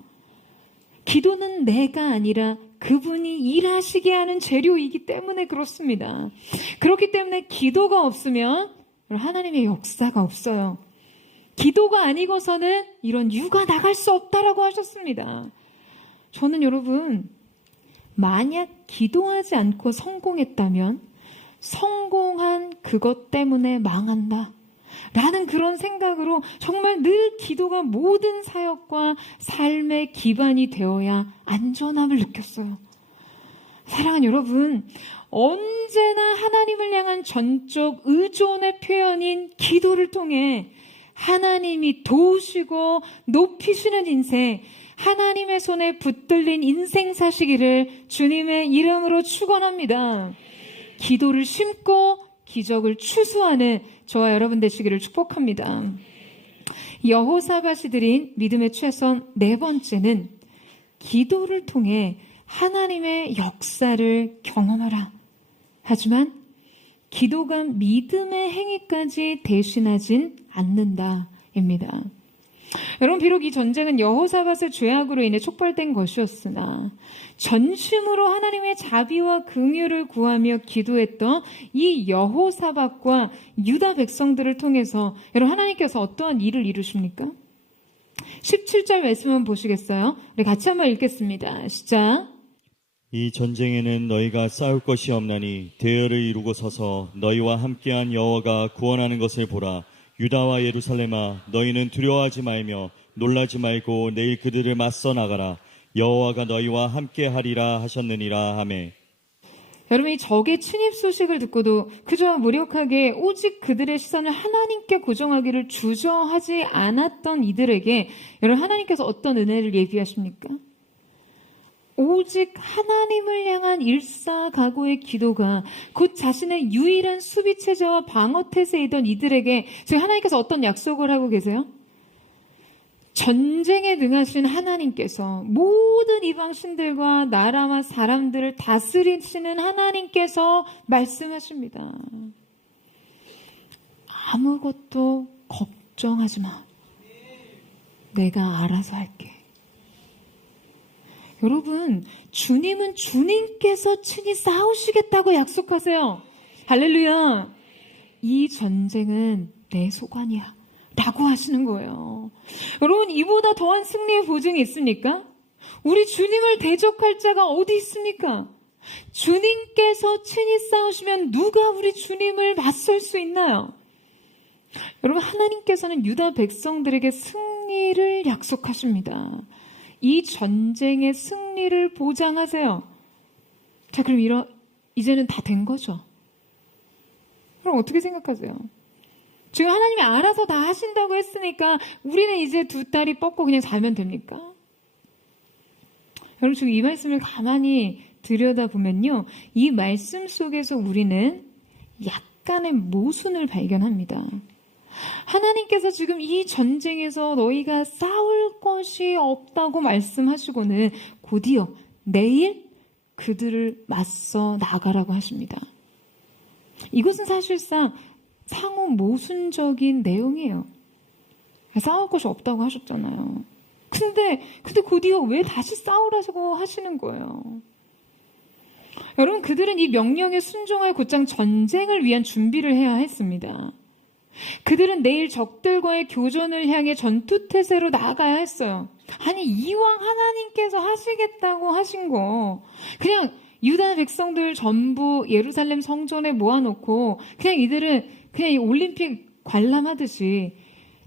기도는 내가 아니라 그분이 일하시게 하는 재료이기 때문에 그렇습니다. 그렇기 때문에 기도가 없으면 하나님의 역사가 없어요. 기도가 아니고서는 이런 유가 나갈 수 없다라고 하셨습니다. 저는 여러분, 만약 기도하지 않고 성공했다면 성공한 그것 때문에 망한다 라는 그런 생각으로 정말 늘 기도가 모든 사역과 삶의 기반이 되어야 안전함을 느꼈어요. 사랑하는 여러분, 언제나 하나님을 향한 전적 의존의 표현인 기도를 통해 하나님이 도우시고 높이시는 인생, 하나님의 손에 붙들린 인생 사시기를 주님의 이름으로 축원합니다. 기도를 심고 기적을 추수하는 저와 여러분 되시기를 축복합니다. 여호사밧이 드린 믿음의 최선 네 번째는 기도를 통해 하나님의 역사를 경험하라. 하지만 기도가 믿음의 행위까지 대신하진 않는다입니다. 여러분, 비록 이 전쟁은 여호사밧의 죄악으로 인해 촉발된 것이었으나 전심으로 하나님의 자비와 긍휼을 구하며 기도했던 이 여호사밧과 유다 백성들을 통해서 여러분, 하나님께서 어떠한 일을 이루십니까? 17절 말씀을 보시겠어요? 우리 같이 한번 읽겠습니다. 시작. 이 전쟁에는 너희가 싸울 것이 없나니 대열을 이루고 서서 너희와 함께한 여호와가 구원하는 것을 보라. 유다와 예루살렘아, 너희는 두려워하지 말며 놀라지 말고 내일 그들을 맞서 나가라. 여호와가 너희와 함께하리라 하셨느니라 하매. 여러분, 이 적의 침입 소식을 듣고도 그저 무력하게 오직 그들의 시선을 하나님께 고정하기를 주저하지 않았던 이들에게 여러분, 하나님께서 어떤 은혜를 예비하십니까? 오직 하나님을 향한 일사각오의 기도가 곧 자신의 유일한 수비체제와 방어태세이던 이들에게 지금 하나님께서 어떤 약속을 하고 계세요? 전쟁에 능하신 하나님께서 모든 이방 신들과 나라와 사람들을 다스리시는 하나님께서 말씀하십니다. 아무것도 걱정하지 마. 내가 알아서 할게. 여러분, 주님은 주님께서 친히 싸우시겠다고 약속하세요. 할렐루야. 이 전쟁은 내 소관이야 라고 하시는 거예요. 여러분, 이보다 더한 승리의 보증이 있습니까? 우리 주님을 대적할 자가 어디 있습니까? 주님께서 친히 싸우시면 누가 우리 주님을 맞설 수 있나요? 여러분, 하나님께서는 유다 백성들에게 승리를 약속하십니다. 이 전쟁의 승리를 보장하세요. 자, 그럼 이제는 다 된 거죠? 그럼 어떻게 생각하세요? 지금 하나님이 알아서 다 하신다고 했으니까 우리는 이제 두 다리 뻗고 그냥 살면 됩니까? 여러분, 지금 이 말씀을 가만히 들여다보면요, 이 말씀 속에서 우리는 약간의 모순을 발견합니다. 하나님께서 지금 이 전쟁에서 너희가 싸울 것이 없다고 말씀하시고는 곧이어 내일 그들을 맞서 나가라고 하십니다. 이것은 사실상 상호 모순적인 내용이에요. 싸울 것이 없다고 하셨잖아요. 근데 곧이어 왜 다시 싸우라고 하시는 거예요? 여러분, 그들은 이 명령에 순종할 곧장 전쟁을 위한 준비를 해야 했습니다. 그들은 내일 적들과의 교전을 향해 전투태세로 나아가야 했어요. 아니, 이왕 하나님께서 하시겠다고 하신 거 그냥 유다 백성들 전부 예루살렘 성전에 모아놓고 그냥 이들은 그냥 이 올림픽 관람하듯이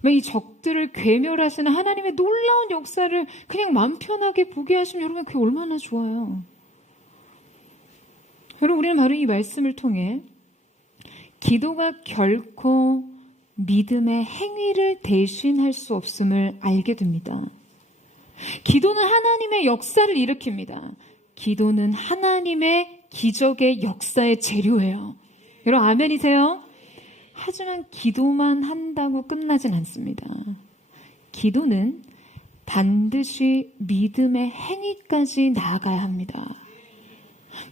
이 적들을 괴멸하시는 하나님의 놀라운 역사를 그냥 마음 편하게 보게 하시면 여러분, 그게 얼마나 좋아요. 여러분, 우리는 바로 이 말씀을 통해 기도가 결코 믿음의 행위를 대신할 수 없음을 알게 됩니다. 기도는 하나님의 역사를 일으킵니다. 기도는 하나님의 기적의 역사의 재료예요. 여러분, 아멘이세요? 하지만 기도만 한다고 끝나진 않습니다. 기도는 반드시 믿음의 행위까지 나아가야 합니다.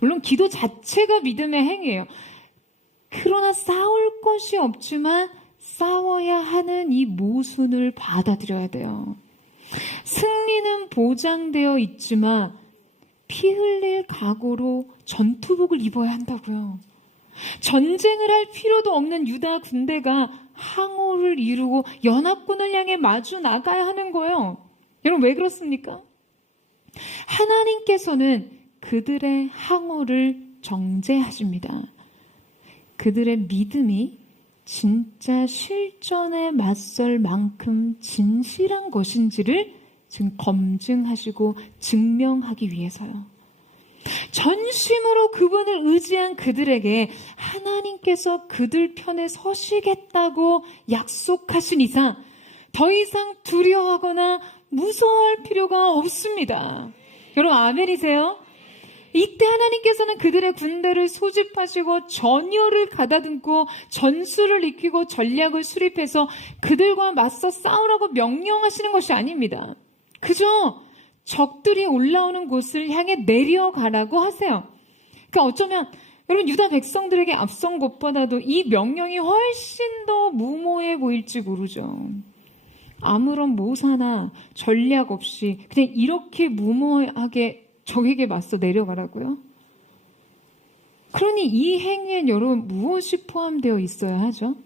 물론 기도 자체가 믿음의 행위예요. 그러나 싸울 것이 없지만 싸워야 하는 이 모순을 받아들여야 돼요. 승리는 보장되어 있지만 피 흘릴 각오로 전투복을 입어야 한다고요. 전쟁을 할 필요도 없는 유다 군대가 항오를 이루고 연합군을 향해 마주 나가야 하는 거예요. 여러분, 왜 그렇습니까? 하나님께서는 그들의 항오를 정죄하십니다. 그들의 믿음이 진짜 실전에 맞설 만큼 진실한 것인지를 지금 검증하시고 증명하기 위해서요. 전심으로 그분을 의지한 그들에게 하나님께서 그들 편에 서시겠다고 약속하신 이상 더 이상 두려워하거나 무서워할 필요가 없습니다. 여러분, 아멘이세요? 이때 하나님께서는 그들의 군대를 소집하시고 전열을 가다듬고 전술을 익히고 전략을 수립해서 그들과 맞서 싸우라고 명령하시는 것이 아닙니다. 그저 적들이 올라오는 곳을 향해 내려가라고 하세요. 그러니까 어쩌면 여러분, 유다 백성들에게 앞선 것보다도 이 명령이 훨씬 더 무모해 보일지 모르죠. 아무런 모사나 전략 없이 그냥 이렇게 무모하게 적에게 맞서 내려가라고요? 그러니 이 행위엔 여러분 무엇이 포함되어 있어야 하죠?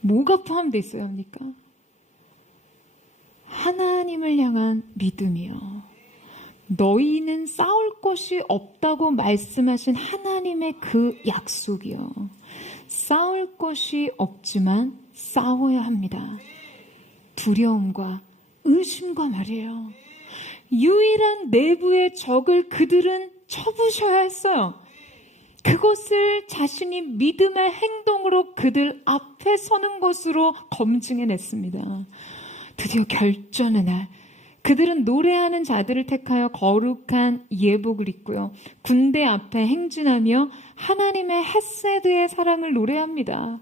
뭐가 포함되어 있어야 합니까? 하나님을 향한 믿음이요. 너희는 싸울 것이 없다고 말씀하신 하나님의 그 약속이요. 싸울 것이 없지만 싸워야 합니다. 두려움과 의심과 말이에요. 유일한 내부의 적을 그들은 쳐부셔야 했어요. 그것을 자신이 믿음의 행동으로 그들 앞에 서는 것으로 검증해냈습니다. 드디어 결전의 날, 그들은 노래하는 자들을 택하여 거룩한 예복을 입고요. 군대 앞에 행진하며 하나님의 헤세드의 사랑을 노래합니다.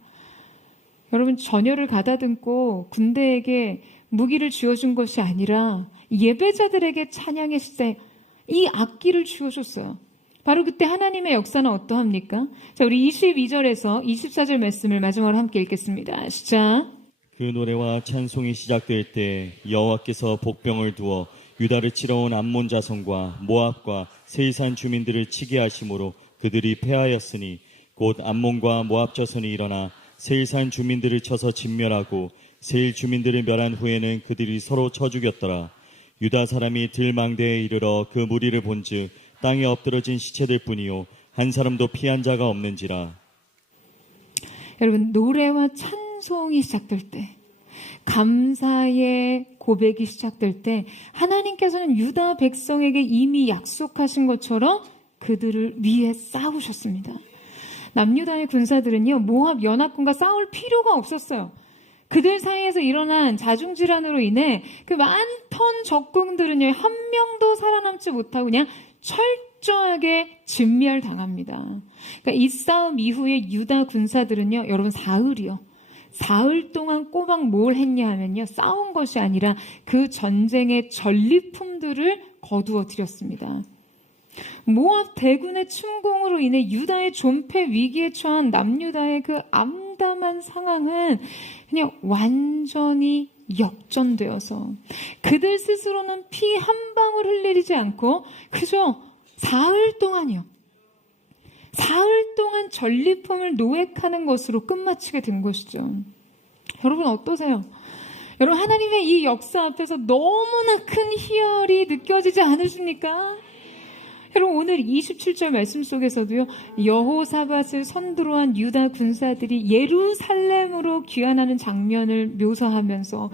여러분, 전열을 가다듬고 군대에게 무기를 쥐어준 것이 아니라 예배자들에게 찬양의 시대, 이 악기를 쥐어줬어요. 바로 그때 하나님의 역사는 어떠합니까? 자, 우리 22절에서 24절 말씀을 마지막으로 함께 읽겠습니다. 시작. 그 노래와 찬송이 시작될 때 여호와께서 복병을 두어 유다를 치러 온 암몬 자손과 모압과 세일산 주민들을 치게 하심으로 그들이 패하였으니 곧 암몬과 모압 자손이 일어나 세일산 주민들을 쳐서 진멸하고 세일 주민들을 멸한 후에는 그들이 서로 쳐 죽였더라. 유다 사람이 들망대에 이르러 그 무리를 본즉 땅에 엎드러진 시체들 뿐이요 한 사람도 피한 자가 없는지라. 여러분, 노래와 찬송이 시작될 때, 감사의 고백이 시작될 때 하나님께서는 유다 백성에게 이미 약속하신 것처럼 그들을 위해 싸우셨습니다. 남유다의 군사들은요, 모압 연합군과 싸울 필요가 없었어요. 그들 사이에서 일어난 자중질환으로 인해 그 많던 적군들은요, 한 명도 살아남지 못하고 그냥 철저하게 진멸당합니다. 그러니까 이 싸움 이후에 유다 군사들은요, 여러분, 사흘 동안 꼬박 뭘 했냐 하면요, 싸운 것이 아니라 그 전쟁의 전리품들을 거두어 들였습니다. 모압 대군의 침공으로 인해 유다의 존폐 위기에 처한 남유다의 그 암담한 상황은 그냥 완전히 역전되어서 그들 스스로는 피 한 방울 흘리지 않고 그저 사흘 동안 전리품을 노획하는 것으로 끝마치게 된 것이죠. 여러분, 어떠세요? 여러분, 하나님의 이 역사 앞에서 너무나 큰 희열이 느껴지지 않으십니까? 여러분, 오늘 27절 말씀 속에서도요, 여호사밧을 선두로 한 유다 군사들이 예루살렘으로 귀환하는 장면을 묘사하면서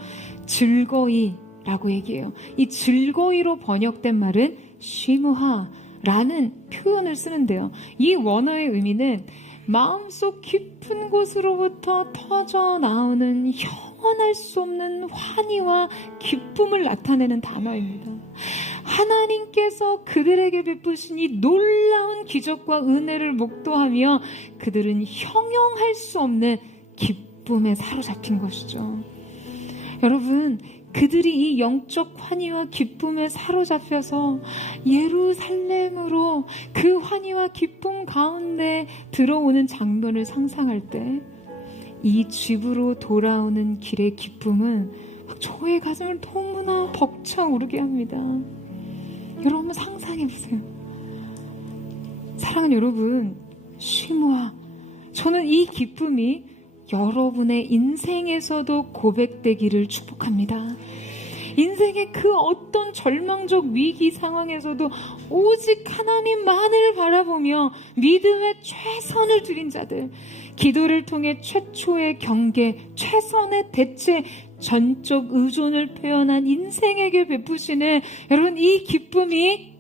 즐거이라고 얘기해요. 이 즐거이로 번역된 말은 쉬무하라는 표현을 쓰는데요. 이 원어의 의미는 마음속 깊은 곳으로부터 터져 나오는 영원할 수 없는 환희와 기쁨을 나타내는 단어입니다. 하나님께서 그들에게 베푸신 이 놀라운 기적과 은혜를 목도하며 그들은 형용할 수 없는 기쁨에 사로잡힌 것이죠. 여러분, 그들이 이 영적 환희와 기쁨에 사로잡혀서 예루살렘으로 그 환희와 기쁨 가운데 들어오는 장면을 상상할 때 이 집으로 돌아오는 길의 기쁨은 저의 가슴을 너무나 벅차오르게 합니다. 여러분, 한번 상상해보세요. 사랑하는 여러분, 쉬무아, 저는 이 기쁨이 여러분의 인생에서도 고백되기를 축복합니다. 인생의 그 어떤 절망적 위기 상황에서도 오직 하나님만을 바라보며 믿음의 최선을 드린 자들, 기도를 통해 최초의 경계, 최선의 대체, 전적 의존을 표현한 인생에게 베푸시는 여러분, 이 기쁨이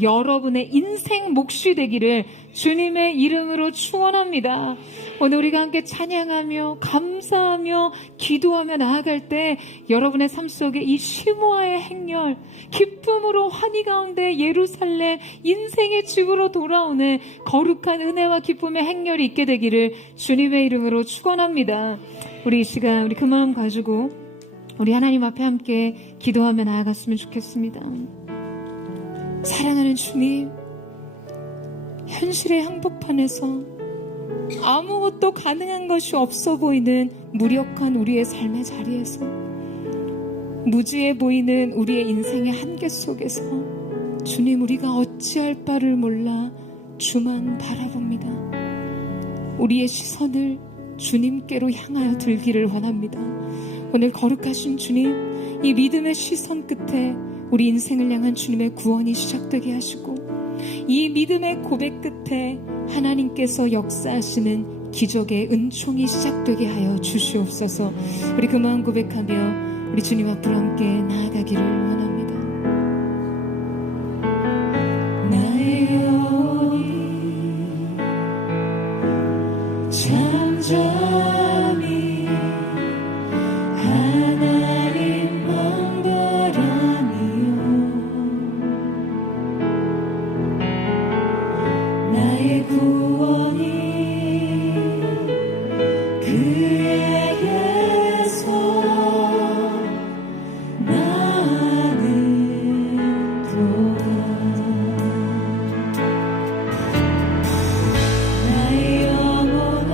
여러분의 인생 몫이 되기를 주님의 이름으로 축원합니다. 오늘 우리가 함께 찬양하며 감사하며 기도하며 나아갈 때 여러분의 삶 속에 이 쉬무아의 행렬, 기쁨으로 환희 가운데 예루살렘 인생의 집으로 돌아오는 거룩한 은혜와 기쁨의 행렬이 있게 되기를 주님의 이름으로 축원합니다. 우리 이 시간 우리 그 마음 가지고 우리 하나님 앞에 함께 기도하며 나아갔으면 좋겠습니다. 사랑하는 주님, 현실의 한복판에서 아무것도 가능한 것이 없어 보이는 무력한 우리의 삶의 자리에서, 무지해 보이는 우리의 인생의 한계 속에서 주님, 우리가 어찌할 바를 몰라 주만 바라봅니다. 우리의 시선을 주님께로 향하여 들기를 원합니다. 오늘 거룩하신 주님, 이 믿음의 시선 끝에 우리 인생을 향한 주님의 구원이 시작되게 하시고, 이 믿음의 고백 끝에 하나님께서 역사하시는 기적의 은총이 시작되게 하여 주시옵소서. 우리 그 마음 고백하며 우리 주님 앞으로 함께 나아가기를 원합니다. 나의 영혼이 잠잠히 하나님만 바라니 나의 영혼아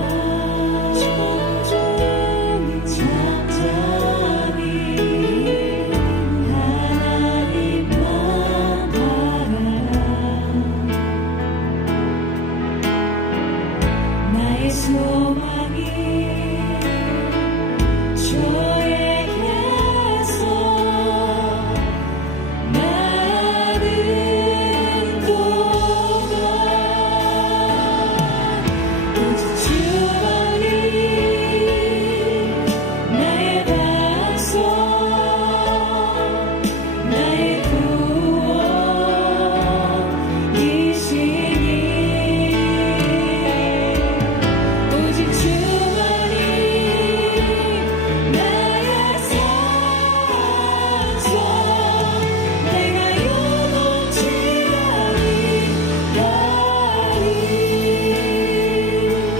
천천히 잠잠히 하나님만 바라라. 나의 소망이 저에게서 나는 동안 오직 주만이 나의 반석 나의 구원이시니 오직 주만이 나의 산성 내가 영원치 아니하리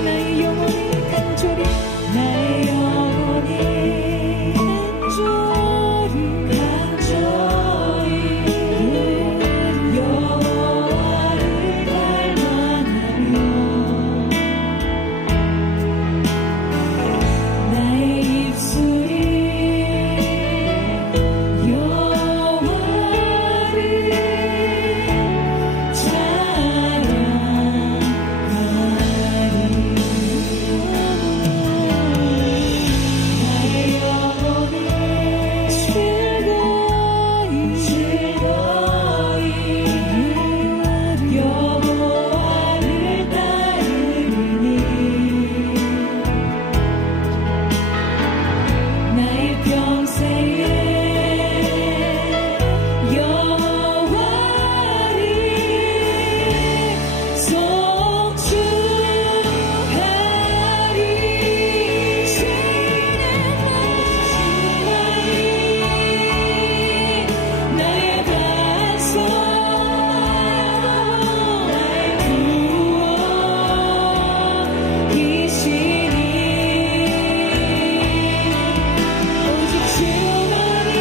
나의 영혼이 간절히 나의 영혼이 간절히 여호와를 갈망하며 나의 입술이 여호와를 나의 영혼이 즐거이 여호와를 따르리니 나의 평생에 여호와를 송축하리 주는 나의 반석 나의 구원이시니 오직 주만이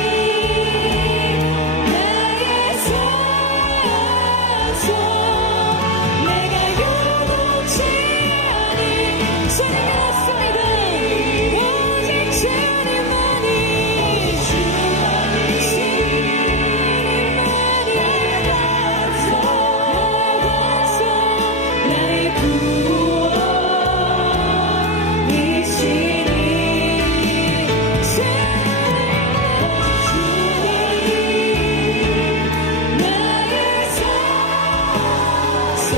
나의 산성 내가 요동치 않을 주님 없습니다 오직 주님만이 나의 반석 나의 구원이시니 나의 산성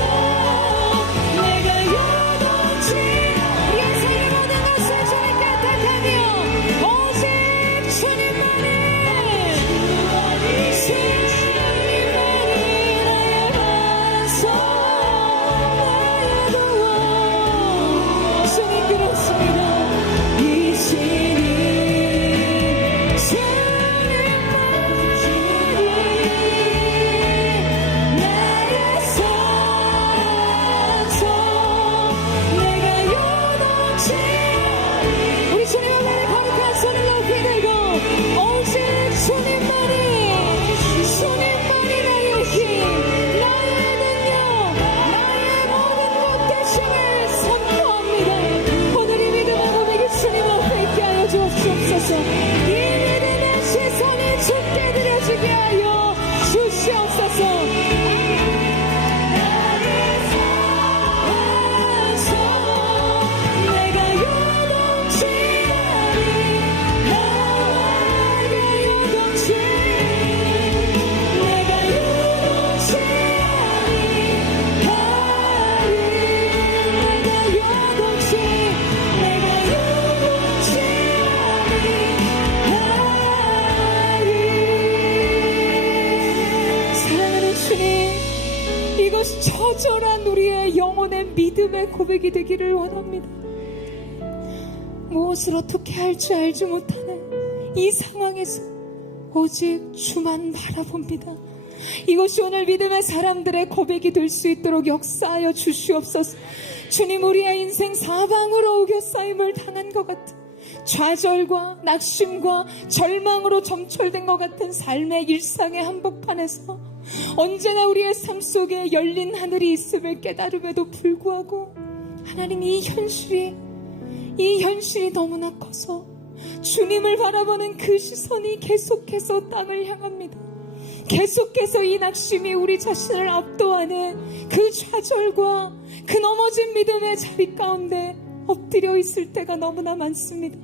내가 요동치 우리의 삶의 모든 것을 주님께 택하며 오직 주님만이 나의 반석 나의 구원 주님 그렇습니다 이시니 나의 산성 내가 요동치 우리 주님 앞에 거룩한 손을 높이 들고 오직 주님만이 나의 힘 나의 능력 나의 모든 것 되심을 선포합니다 오늘 이 믿음의 고백이 주님 앞에 있게 하여 주옵소서 이 믿음의 시선이 주께 드려지게 하여 주시옵소서 나의 산성 내가 요동치 않으리 나의 요동치 내가 요동치 아니하리 내가 요동치 아니하리 사랑하는 주님 이것이 처절한 우리의 영혼의 믿음의 고백이 되기를 원합니다 무엇을 어떻게 할지 알지 못하는 이 상황에서 오직 주만 바라봅니다. 이것이 오늘 믿음의 사람들의 고백이 될 수 있도록 역사하여 주시옵소서. 주님, 우리의 인생 사방으로 우겨싸임을 당한 것 같은 좌절과 낙심과 절망으로 점철된 것 같은 삶의 일상의 한복판에서 언제나 우리의 삶 속에 열린 하늘이 있음을 깨달음에도 불구하고 하나님, 이 현실이 너무나 커서 주님을 바라보는 그 시선이 계속해서 땅을 향합니다. 계속해서 이 낙심이 우리 자신을 압도하는 그 좌절과 그 넘어진 믿음의 자리 가운데 엎드려 있을 때가 너무나 많습니다.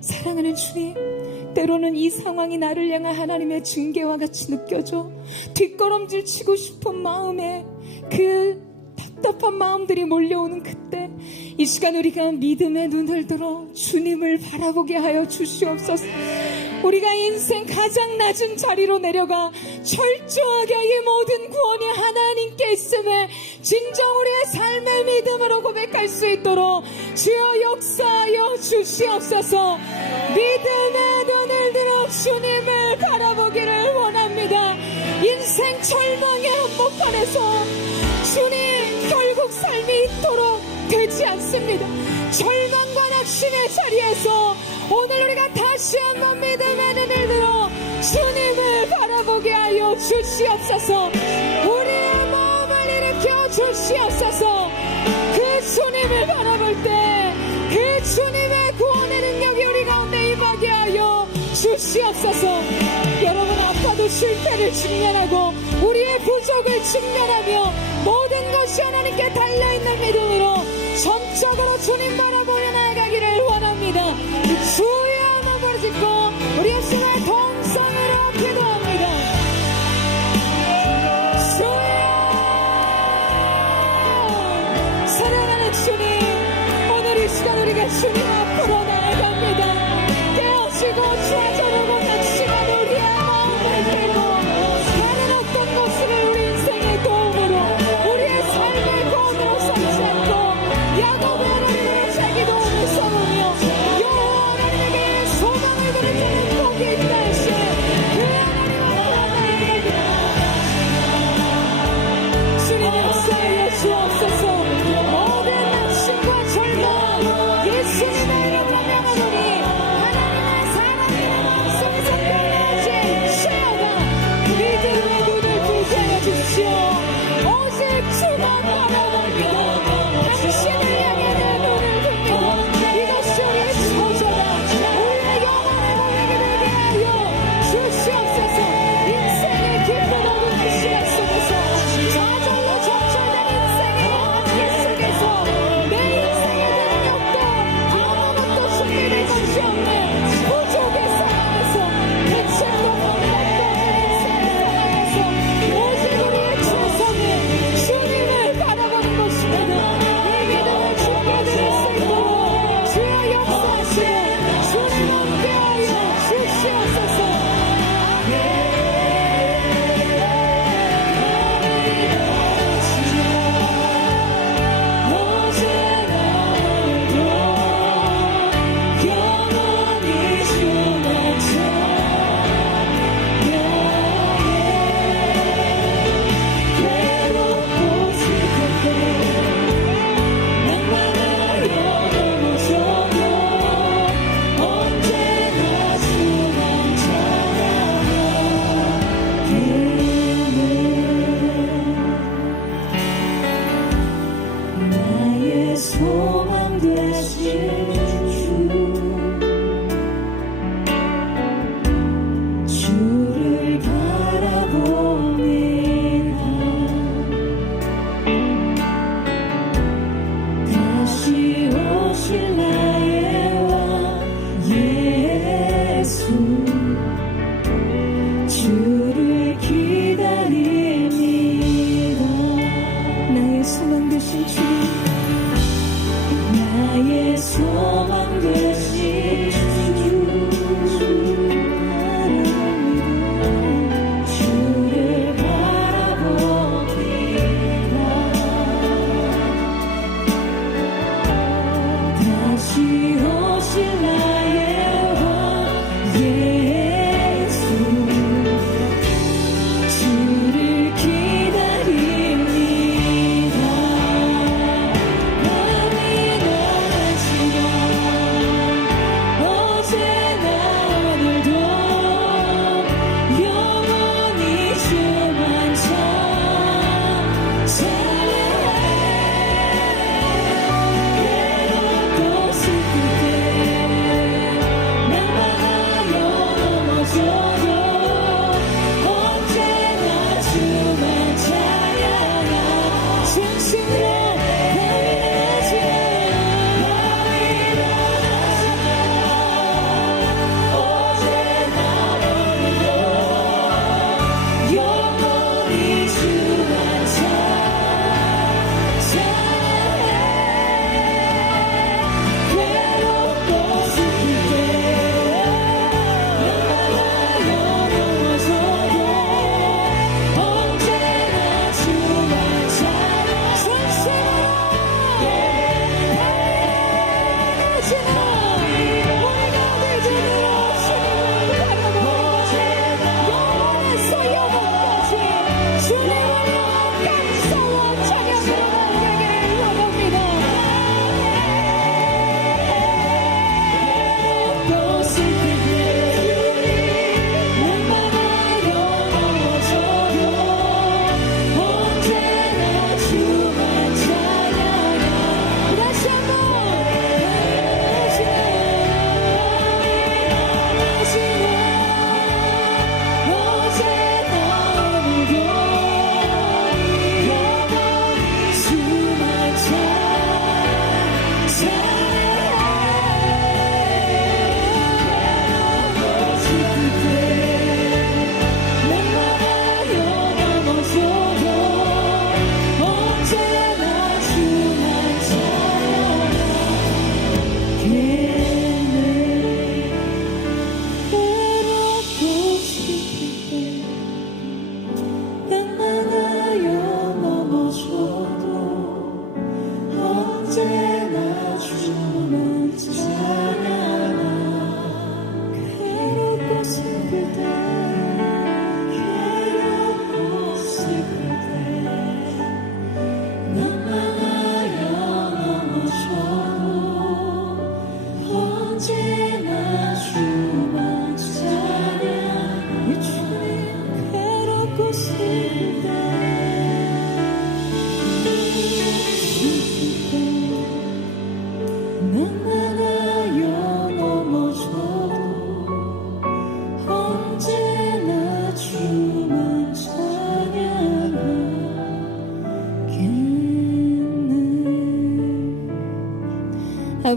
사랑하는 주님, 때로는 이 상황이 나를 향한 하나님의 징계와 같이 느껴져 뒷걸음질 치고 싶은 마음에 그 답답한 마음들이 몰려오는 그때, 이 시간 우리가 믿음의 눈을 들어 주님을 바라보게 하여 주시옵소서. 우리가 인생 가장 낮은 자리로 내려가 철저하게 이 모든 구원이 하나님께 있음을 진정 우리의 삶의 믿음으로 고백할 수 있도록 주여 역사하여 주시옵소서. 믿음의 눈을 들어 주님을 바라보기를 원합니다. 인생 절망의 한복판에서 주님, 결국 삶이 있도록 되지 않습니다. 절망과 낙심의 자리에서 오늘 우리가 다시 한번 믿음의 눈을 들어 주님을 바라보게 하여 주시옵소서. 우리의 마음을 일으켜 주시옵소서. 그 주님을 바라볼 때 그 주님의 구원의 능력이 우리 가운데 임하게 하여 주시옵소서. 여러분, 아파도 실패를 직면하고 우리의 부족을 직면하며 모든 것이 하나님께 달려있는 믿음으로 전적으로 주님 바라보며 나아가기를 원합니다. 주여 너무를 짓고 우리의 신의 동성으로 기도합니다. 주여, 사랑하는 주님, 오늘 이 시간 우리가 주님 앞으로 나아갑니다. 깨어지고 좌절하고 낙심한 우리의 마음을 들고 다른 어떤 것을 우리 인생의 도움으로, 우리의 삶의 도움으로 삼지 않고 야곱의 하나님의 자기 도움을 삼으며 여호와 하나님에게 소망을 드리는 복이 있다 하시 그 하나님 앞으로 나아갑니다. 주님 역사하여 주옵소서. 모든 낙심과 절망 예수님의 이름으로 명하노니 하나님의 사랑의 마음속에 성령하신 시야가 믿음의 눈을 뜨게 하여 주시오. 오직 주만 바라봅니다. 당신을 향해 내 눈을 듭니다. 이것이 우리의 소중한 우리의 영원의 고백이 되게 하여 주시옵소서. 인생의 깊은 어둠의 시간 속에서 좌절로 점철된 인생의 한계 속에서 내 인생의 능력도 아무것도 숨기는 것이 없는 부족의 상황에서 대체로 못났던 인생의 상황에서 오직 우리의 최선은 주님을 바라보는 것입니다. 이 믿음을 준비해드릴 수 있도록 주의 역사하시는 주님 함께하여 주시옵소서. 영원히 주만 외롭고 슬플 때 낭만하여 넘어져도 언제나 주만 찬양하기를 나의 소망 되신 주를 바라보는 다시 오실 나의 왕 예수, 주를 기다립니다. 나의 소망 되신 주, 나의 소망 되신 주를 바라봅니다. 다시 오실 나의 왕 예수,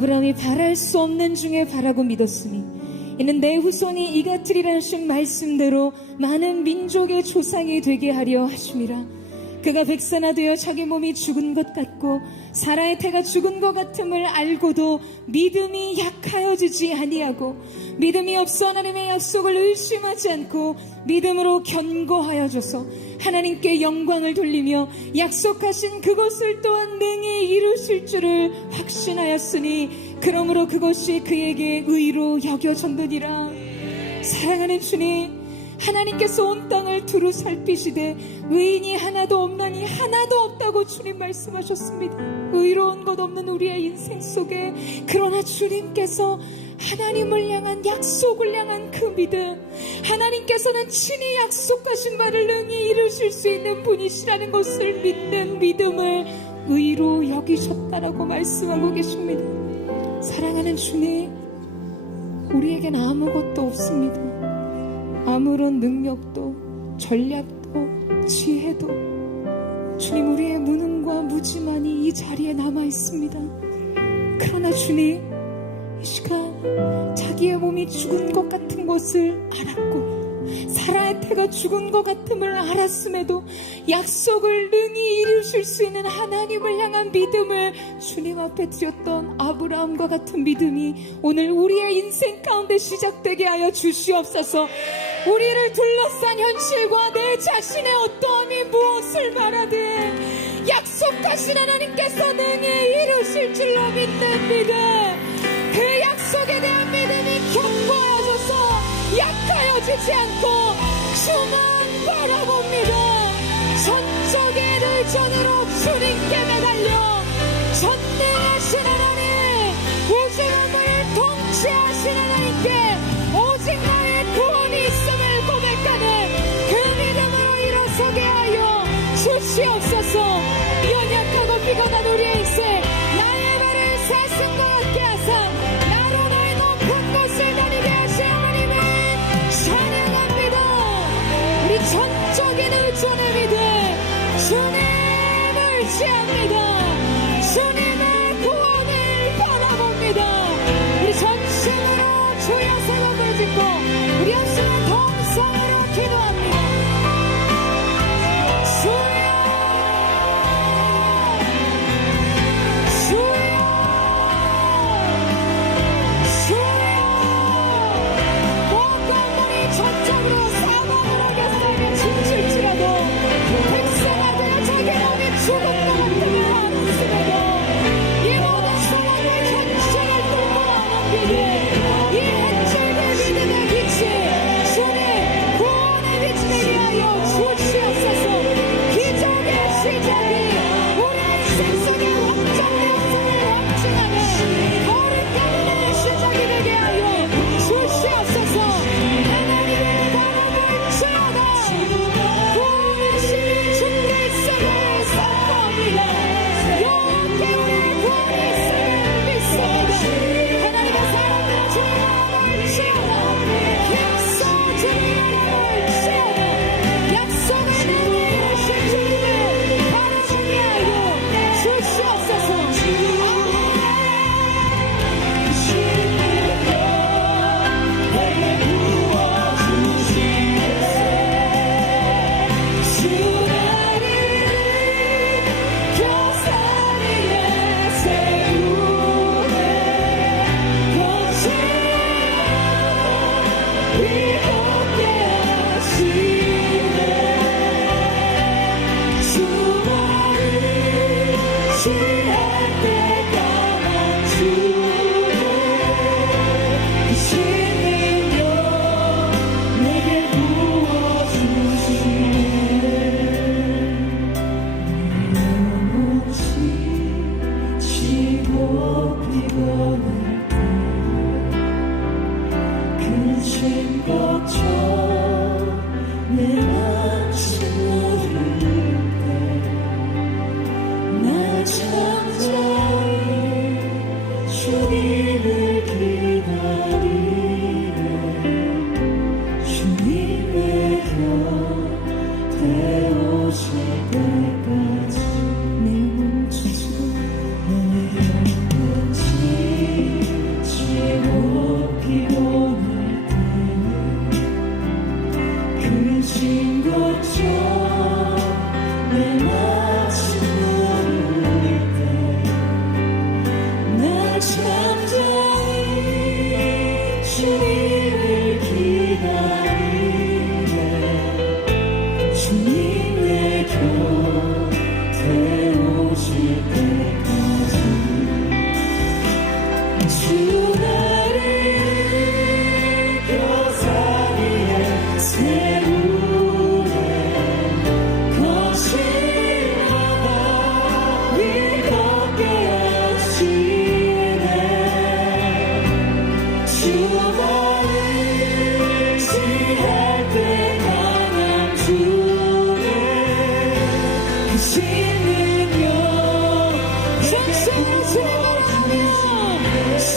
아브라함이 바랄 수 없는 중에 바라고 믿었으니 이는 내 후손이 이같으리라 하신 말씀대로 많은 민족의 조상이 되게 하려 하심이라. 그가 백사나 되어 자기 몸이 죽은 것 같고 사라의 태가 죽은 것 같음을 알고도 믿음이 약하여지지 아니하고 믿음이 없어 하나님의 약속을 의심하지 않고 믿음으로 견고하여져서 하나님께 영광을 돌리며 약속하신 그것을 또한 능히 이루실 줄을 확신하였으니 그러므로 그것이 그에게 의로 여겨졌느니라. 사랑하는 주님, 하나님께서 온 땅을 두루 살피시되 의인이 하나도 없나니 하나도 없다고 주님 말씀하셨습니다. 의로운 것 없는 우리의 인생 속에 그러나 주님께서 하나님을 향한 약속을 향한 그 믿음, 하나님께서는 친히 약속하신 바를 능히 이루실 수 있는 분이시라는 것을 믿는 믿음을 의로 여기셨다라고 말씀하고 계십니다. 사랑하는 주님, 우리에겐 아무것도 없습니다. 아무런 능력도 전략도 지혜도 주님, 우리의 무능과 무지만이 이 자리에 남아 있습니다. 그러나 주님, 이 시간 자기의 몸이 죽은 것 같은 것을 알았고 사라의 태가 죽은 것 같음을 알았음에도 약속을 능히 이루실 수 있는 하나님을 향한 믿음을 주님 앞에 드렸던 아브라함과 같은 믿음이 오늘 우리의 인생 가운데 시작되게 하여 주시옵소서. 우리를 둘러싼 현실과 내 자신의 어떠함이 무엇을 말하든 약속하신 하나님께서 능히 이루실 줄로 믿는 믿음, 그 약속에 대한 믿음이 견고해져서 약하여지지 않고 주만 바라봅니다. 전적인 의존으로 주님께 매달려 전능하신 하나님, 우주 만물을 통치하신 하나님께 오직 나의 구원이 있음을 고백하는 그 믿음으로 일어서게 하여 주시옵소서. 연약하고 피곤한 우리의 인생, 나의 발을 사슴과 같게 하사 나로 너의 높은 곳을 다니게 하신 하나님을 찬양합니다. 우리 전적인 의존의 믿음, 주님을 의지합니다. 주님의 구원을 바라봅니다. 우리 전심으로 주여 세력을 짓고 우리 한숨을 동성으로 기도합니다. 주여, 주여, 주여. 무엇과 한번이 전적으로 사망을 어겼으며 진실지라도 백성아 되어 자기 몸이 죽은 것 같음을 알았음에도 이 모든 상황을 현실을 뚫고 넘기니 이 햇줄의 믿음의 빛이 주님 구원의 빛이 되게 하여 주시옵소서. 기적의 시작이 우리 인생 속에 확정의 역사를 확증하는 거룩한 시작이 되게 하여 주시옵소서. 하나님을 바라볼지어다. 구원하시는 주님의 일생을 선포합니다. 여호와께 우리의 구원이 있음을 믿습니다. 하나님의 사랑으로 주님을 바라볼지어다. 힘써 주님을 바라볼지어다. 약속을 이루실 주님을 바라보게 하여 주시옵소서. 주나를 교사리에 세우네 거친 진 것처럼 내 마침을 울릴 때난 잠잠히 주님을 기다리네 주님의 곁에 오실 때까지 주 나를 뼈다리 세우네 거칠마다 위 걷게 하시네 주와 나를 지할 때 강한 주네 크신 능력 내게 부어주시네 주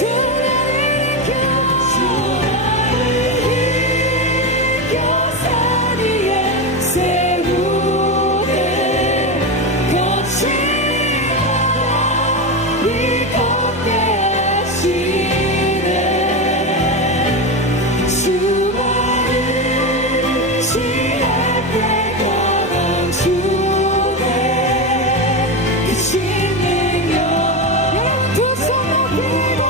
나를 일으켜 사리에 세우네 거칠마다 위 걷게 하시네 주만을 지할 때 강한 주네 크신 능력 여러분 두 손 높이 들고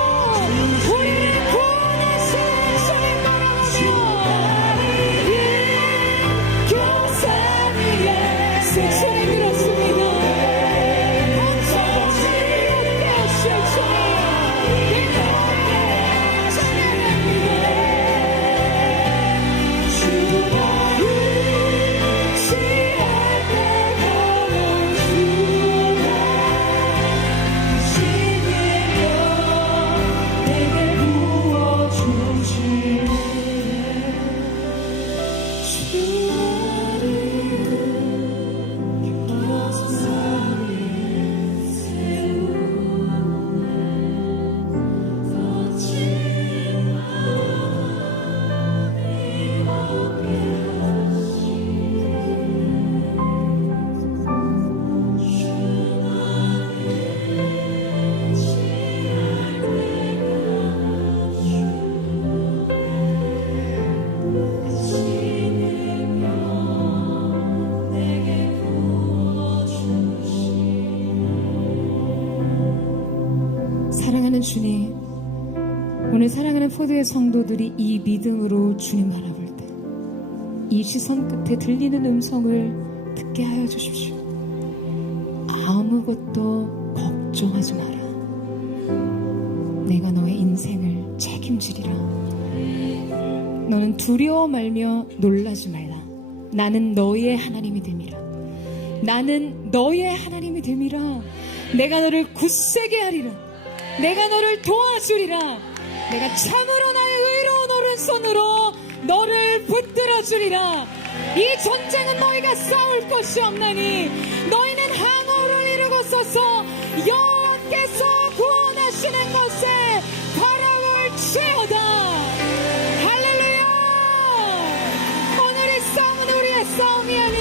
우리를 구원하시는 주님 바라보며 교사리에 새 손에 들었습니다 감사합니다 이롭게 하실 주님 이롭게 찬양합니다 주만을 지할 때 강한 주네 크신 능력 내게 부어주시네 사랑하는 주님, 오늘 사랑하는 포도의 성도들이 이 믿음으로 주님 바라볼 때 이 시선 끝에 들리는 음성을 듣게 하여 주십시오. 아무것도 걱정하지 마라. 내가 너의 인생을 책임지리라. 너는 두려워 말며 놀라지 말라. 나는 너의 하나님이 됨이라. 나는 너의 하나님이 됨이라. 내가 너를 굳세게 하리라. 내가 너를 도와주리라. 내가 참으로 나의 의로운 오른손으로 너를 붙들어 주리라. 이 전쟁은 너희가 싸울 것이 없나니 너희는 항우를 이루고서서 여호와께서 구원하시는 곳에 걸어올지어다. 할렐루야. 오늘의 싸움은 우리의 싸움이 아닌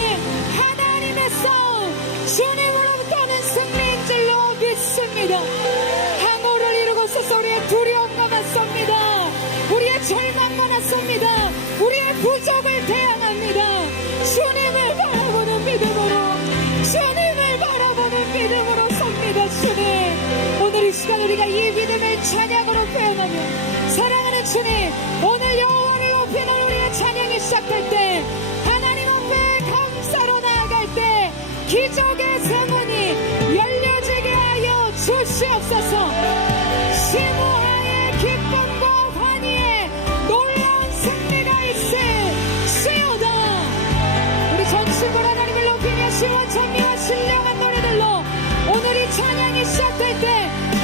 하나님의 싸움, 주님으로부터는 승리인 줄로 믿습니다. 항우를 이루고서서 우리의 두려움과 맞섭니다. 우리의 절망과 맞섭니다. 우리의 부족을 대항합니다. 주님을 바라보는 믿음으로, 주님을 바라보는 믿음으로 섭니다. 주님, 오늘 이 시간 우리가 이 믿음을 찬양으로 표현하며 사랑하는 주님, 오늘 여호와를 높이는 우리의 찬양이 시작될 때, 하나님 앞에 감사로 나아갈 때 기적의 세문이 열려지게 하여 주시옵소서. 심오하의 기쁨과 환희에 놀라운 승리가 있을지어다. 우리 전심으로 하나님을 높이며 시와 찬미와 신령한 노래들로 오늘 이 찬양이 시작될 때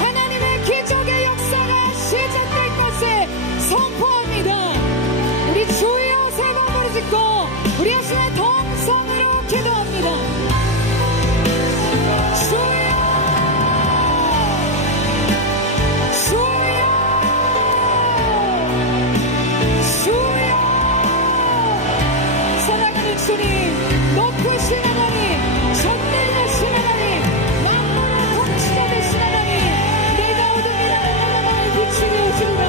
하나님의 기적의 역사가 시작될 것을 선포합니다. 우리 주여 세 번 부르짖고 우리 예수의 동성으로 기도합니다. 주여, 주여, 주여. 사랑하는 주님, 높으신 하나님, 전능하신 하나님, 만물을 통치자 되신 하나님, 내가 어둠이라는 하나님의 빛이 되어주리라.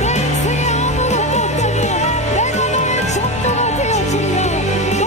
내 인생에 아무것도 없다면 내가 너의 전부가 되어주리라.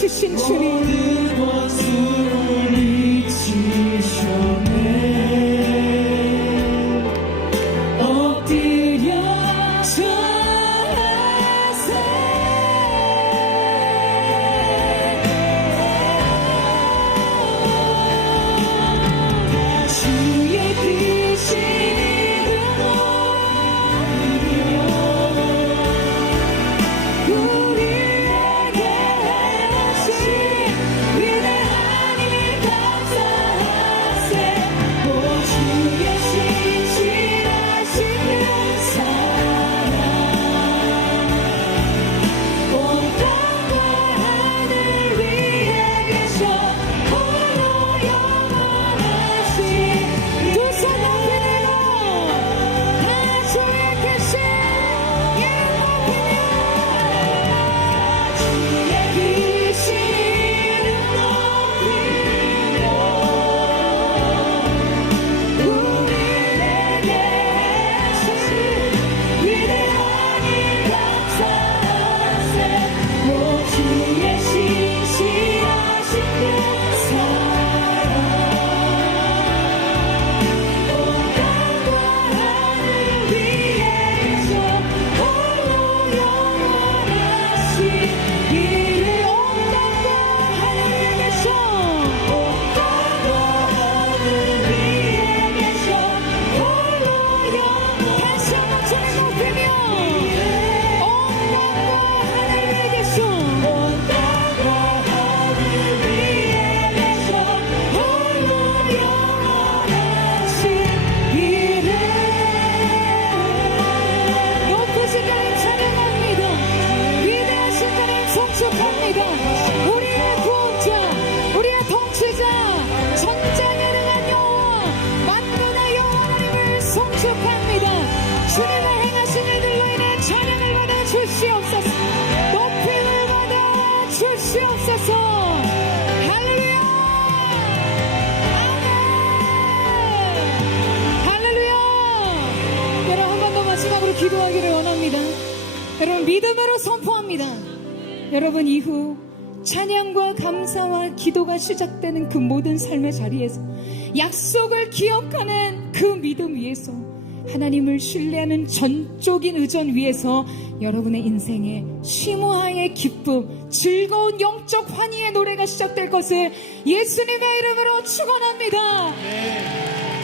주신 주님 기도하기를 원합니다. 여러분 믿음으로 선포합니다. 여러분 이후 찬양과 감사와 기도가 시작되는 그 모든 삶의 자리에서 약속을 기억하는 그 믿음 위에서 하나님을 신뢰하는 전적인 의존 위에서 여러분의 인생에 심오하의 기쁨, 즐거운 영적 환희의 노래가 시작될 것을 예수님의 이름으로 축원합니다.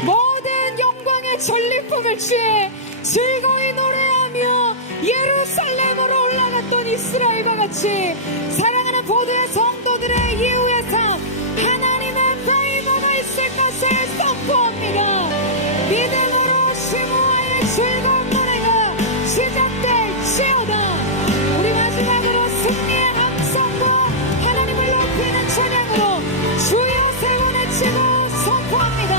모든 영광의 전리품을 취해 즐거이 노래하며 예루살렘으로 올라갔던 이스라엘과 같이 사랑하는 모든 성도들의 이후의 삶 하나님의 페이버가 있을 것을 선포합니다. 믿음으로 심오하의 즐거운 노래가 시작될지어다. 우리 마지막으로 승리의 함성과 하나님을 높이는 찬양으로 주여 세 번 외치고 선포합니다.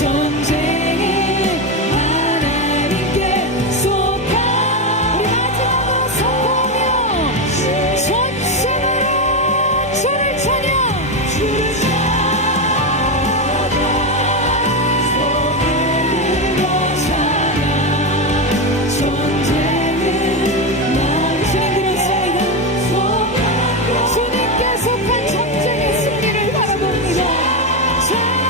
전쟁은 하나님께 속한 우리 마지막으로 선포하며 전심으로 주를 찬양 주를 찬양 손을 들어 찬양 전쟁은 주님 들었습니다. 주님께 속한 전쟁의 승리를 바라봅니다. 찬양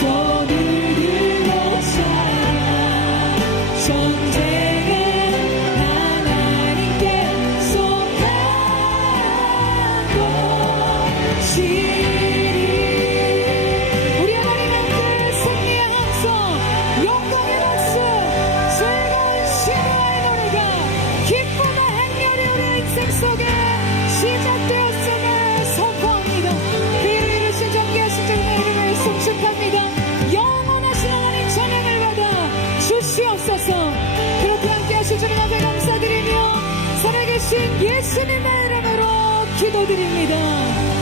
손을 들어 찬양 전쟁은 하나님께 속한 것이니 우리 하나님 함께 승리의 함성 영광의 박수 즐거운 신화의 노래가 기쁨과 행렬이 우리 인생 속에 시작되었음을 선포합니다. 그 일을 이루신 존귀하신 주님의 이름을 송축합니다. 영원하신 하나님 찬양을 받아 주시옵소서. 그렇게 함께 하실 주님 앞에 감사드리며 살아계신 예수님의 이름으로 기도드립니다.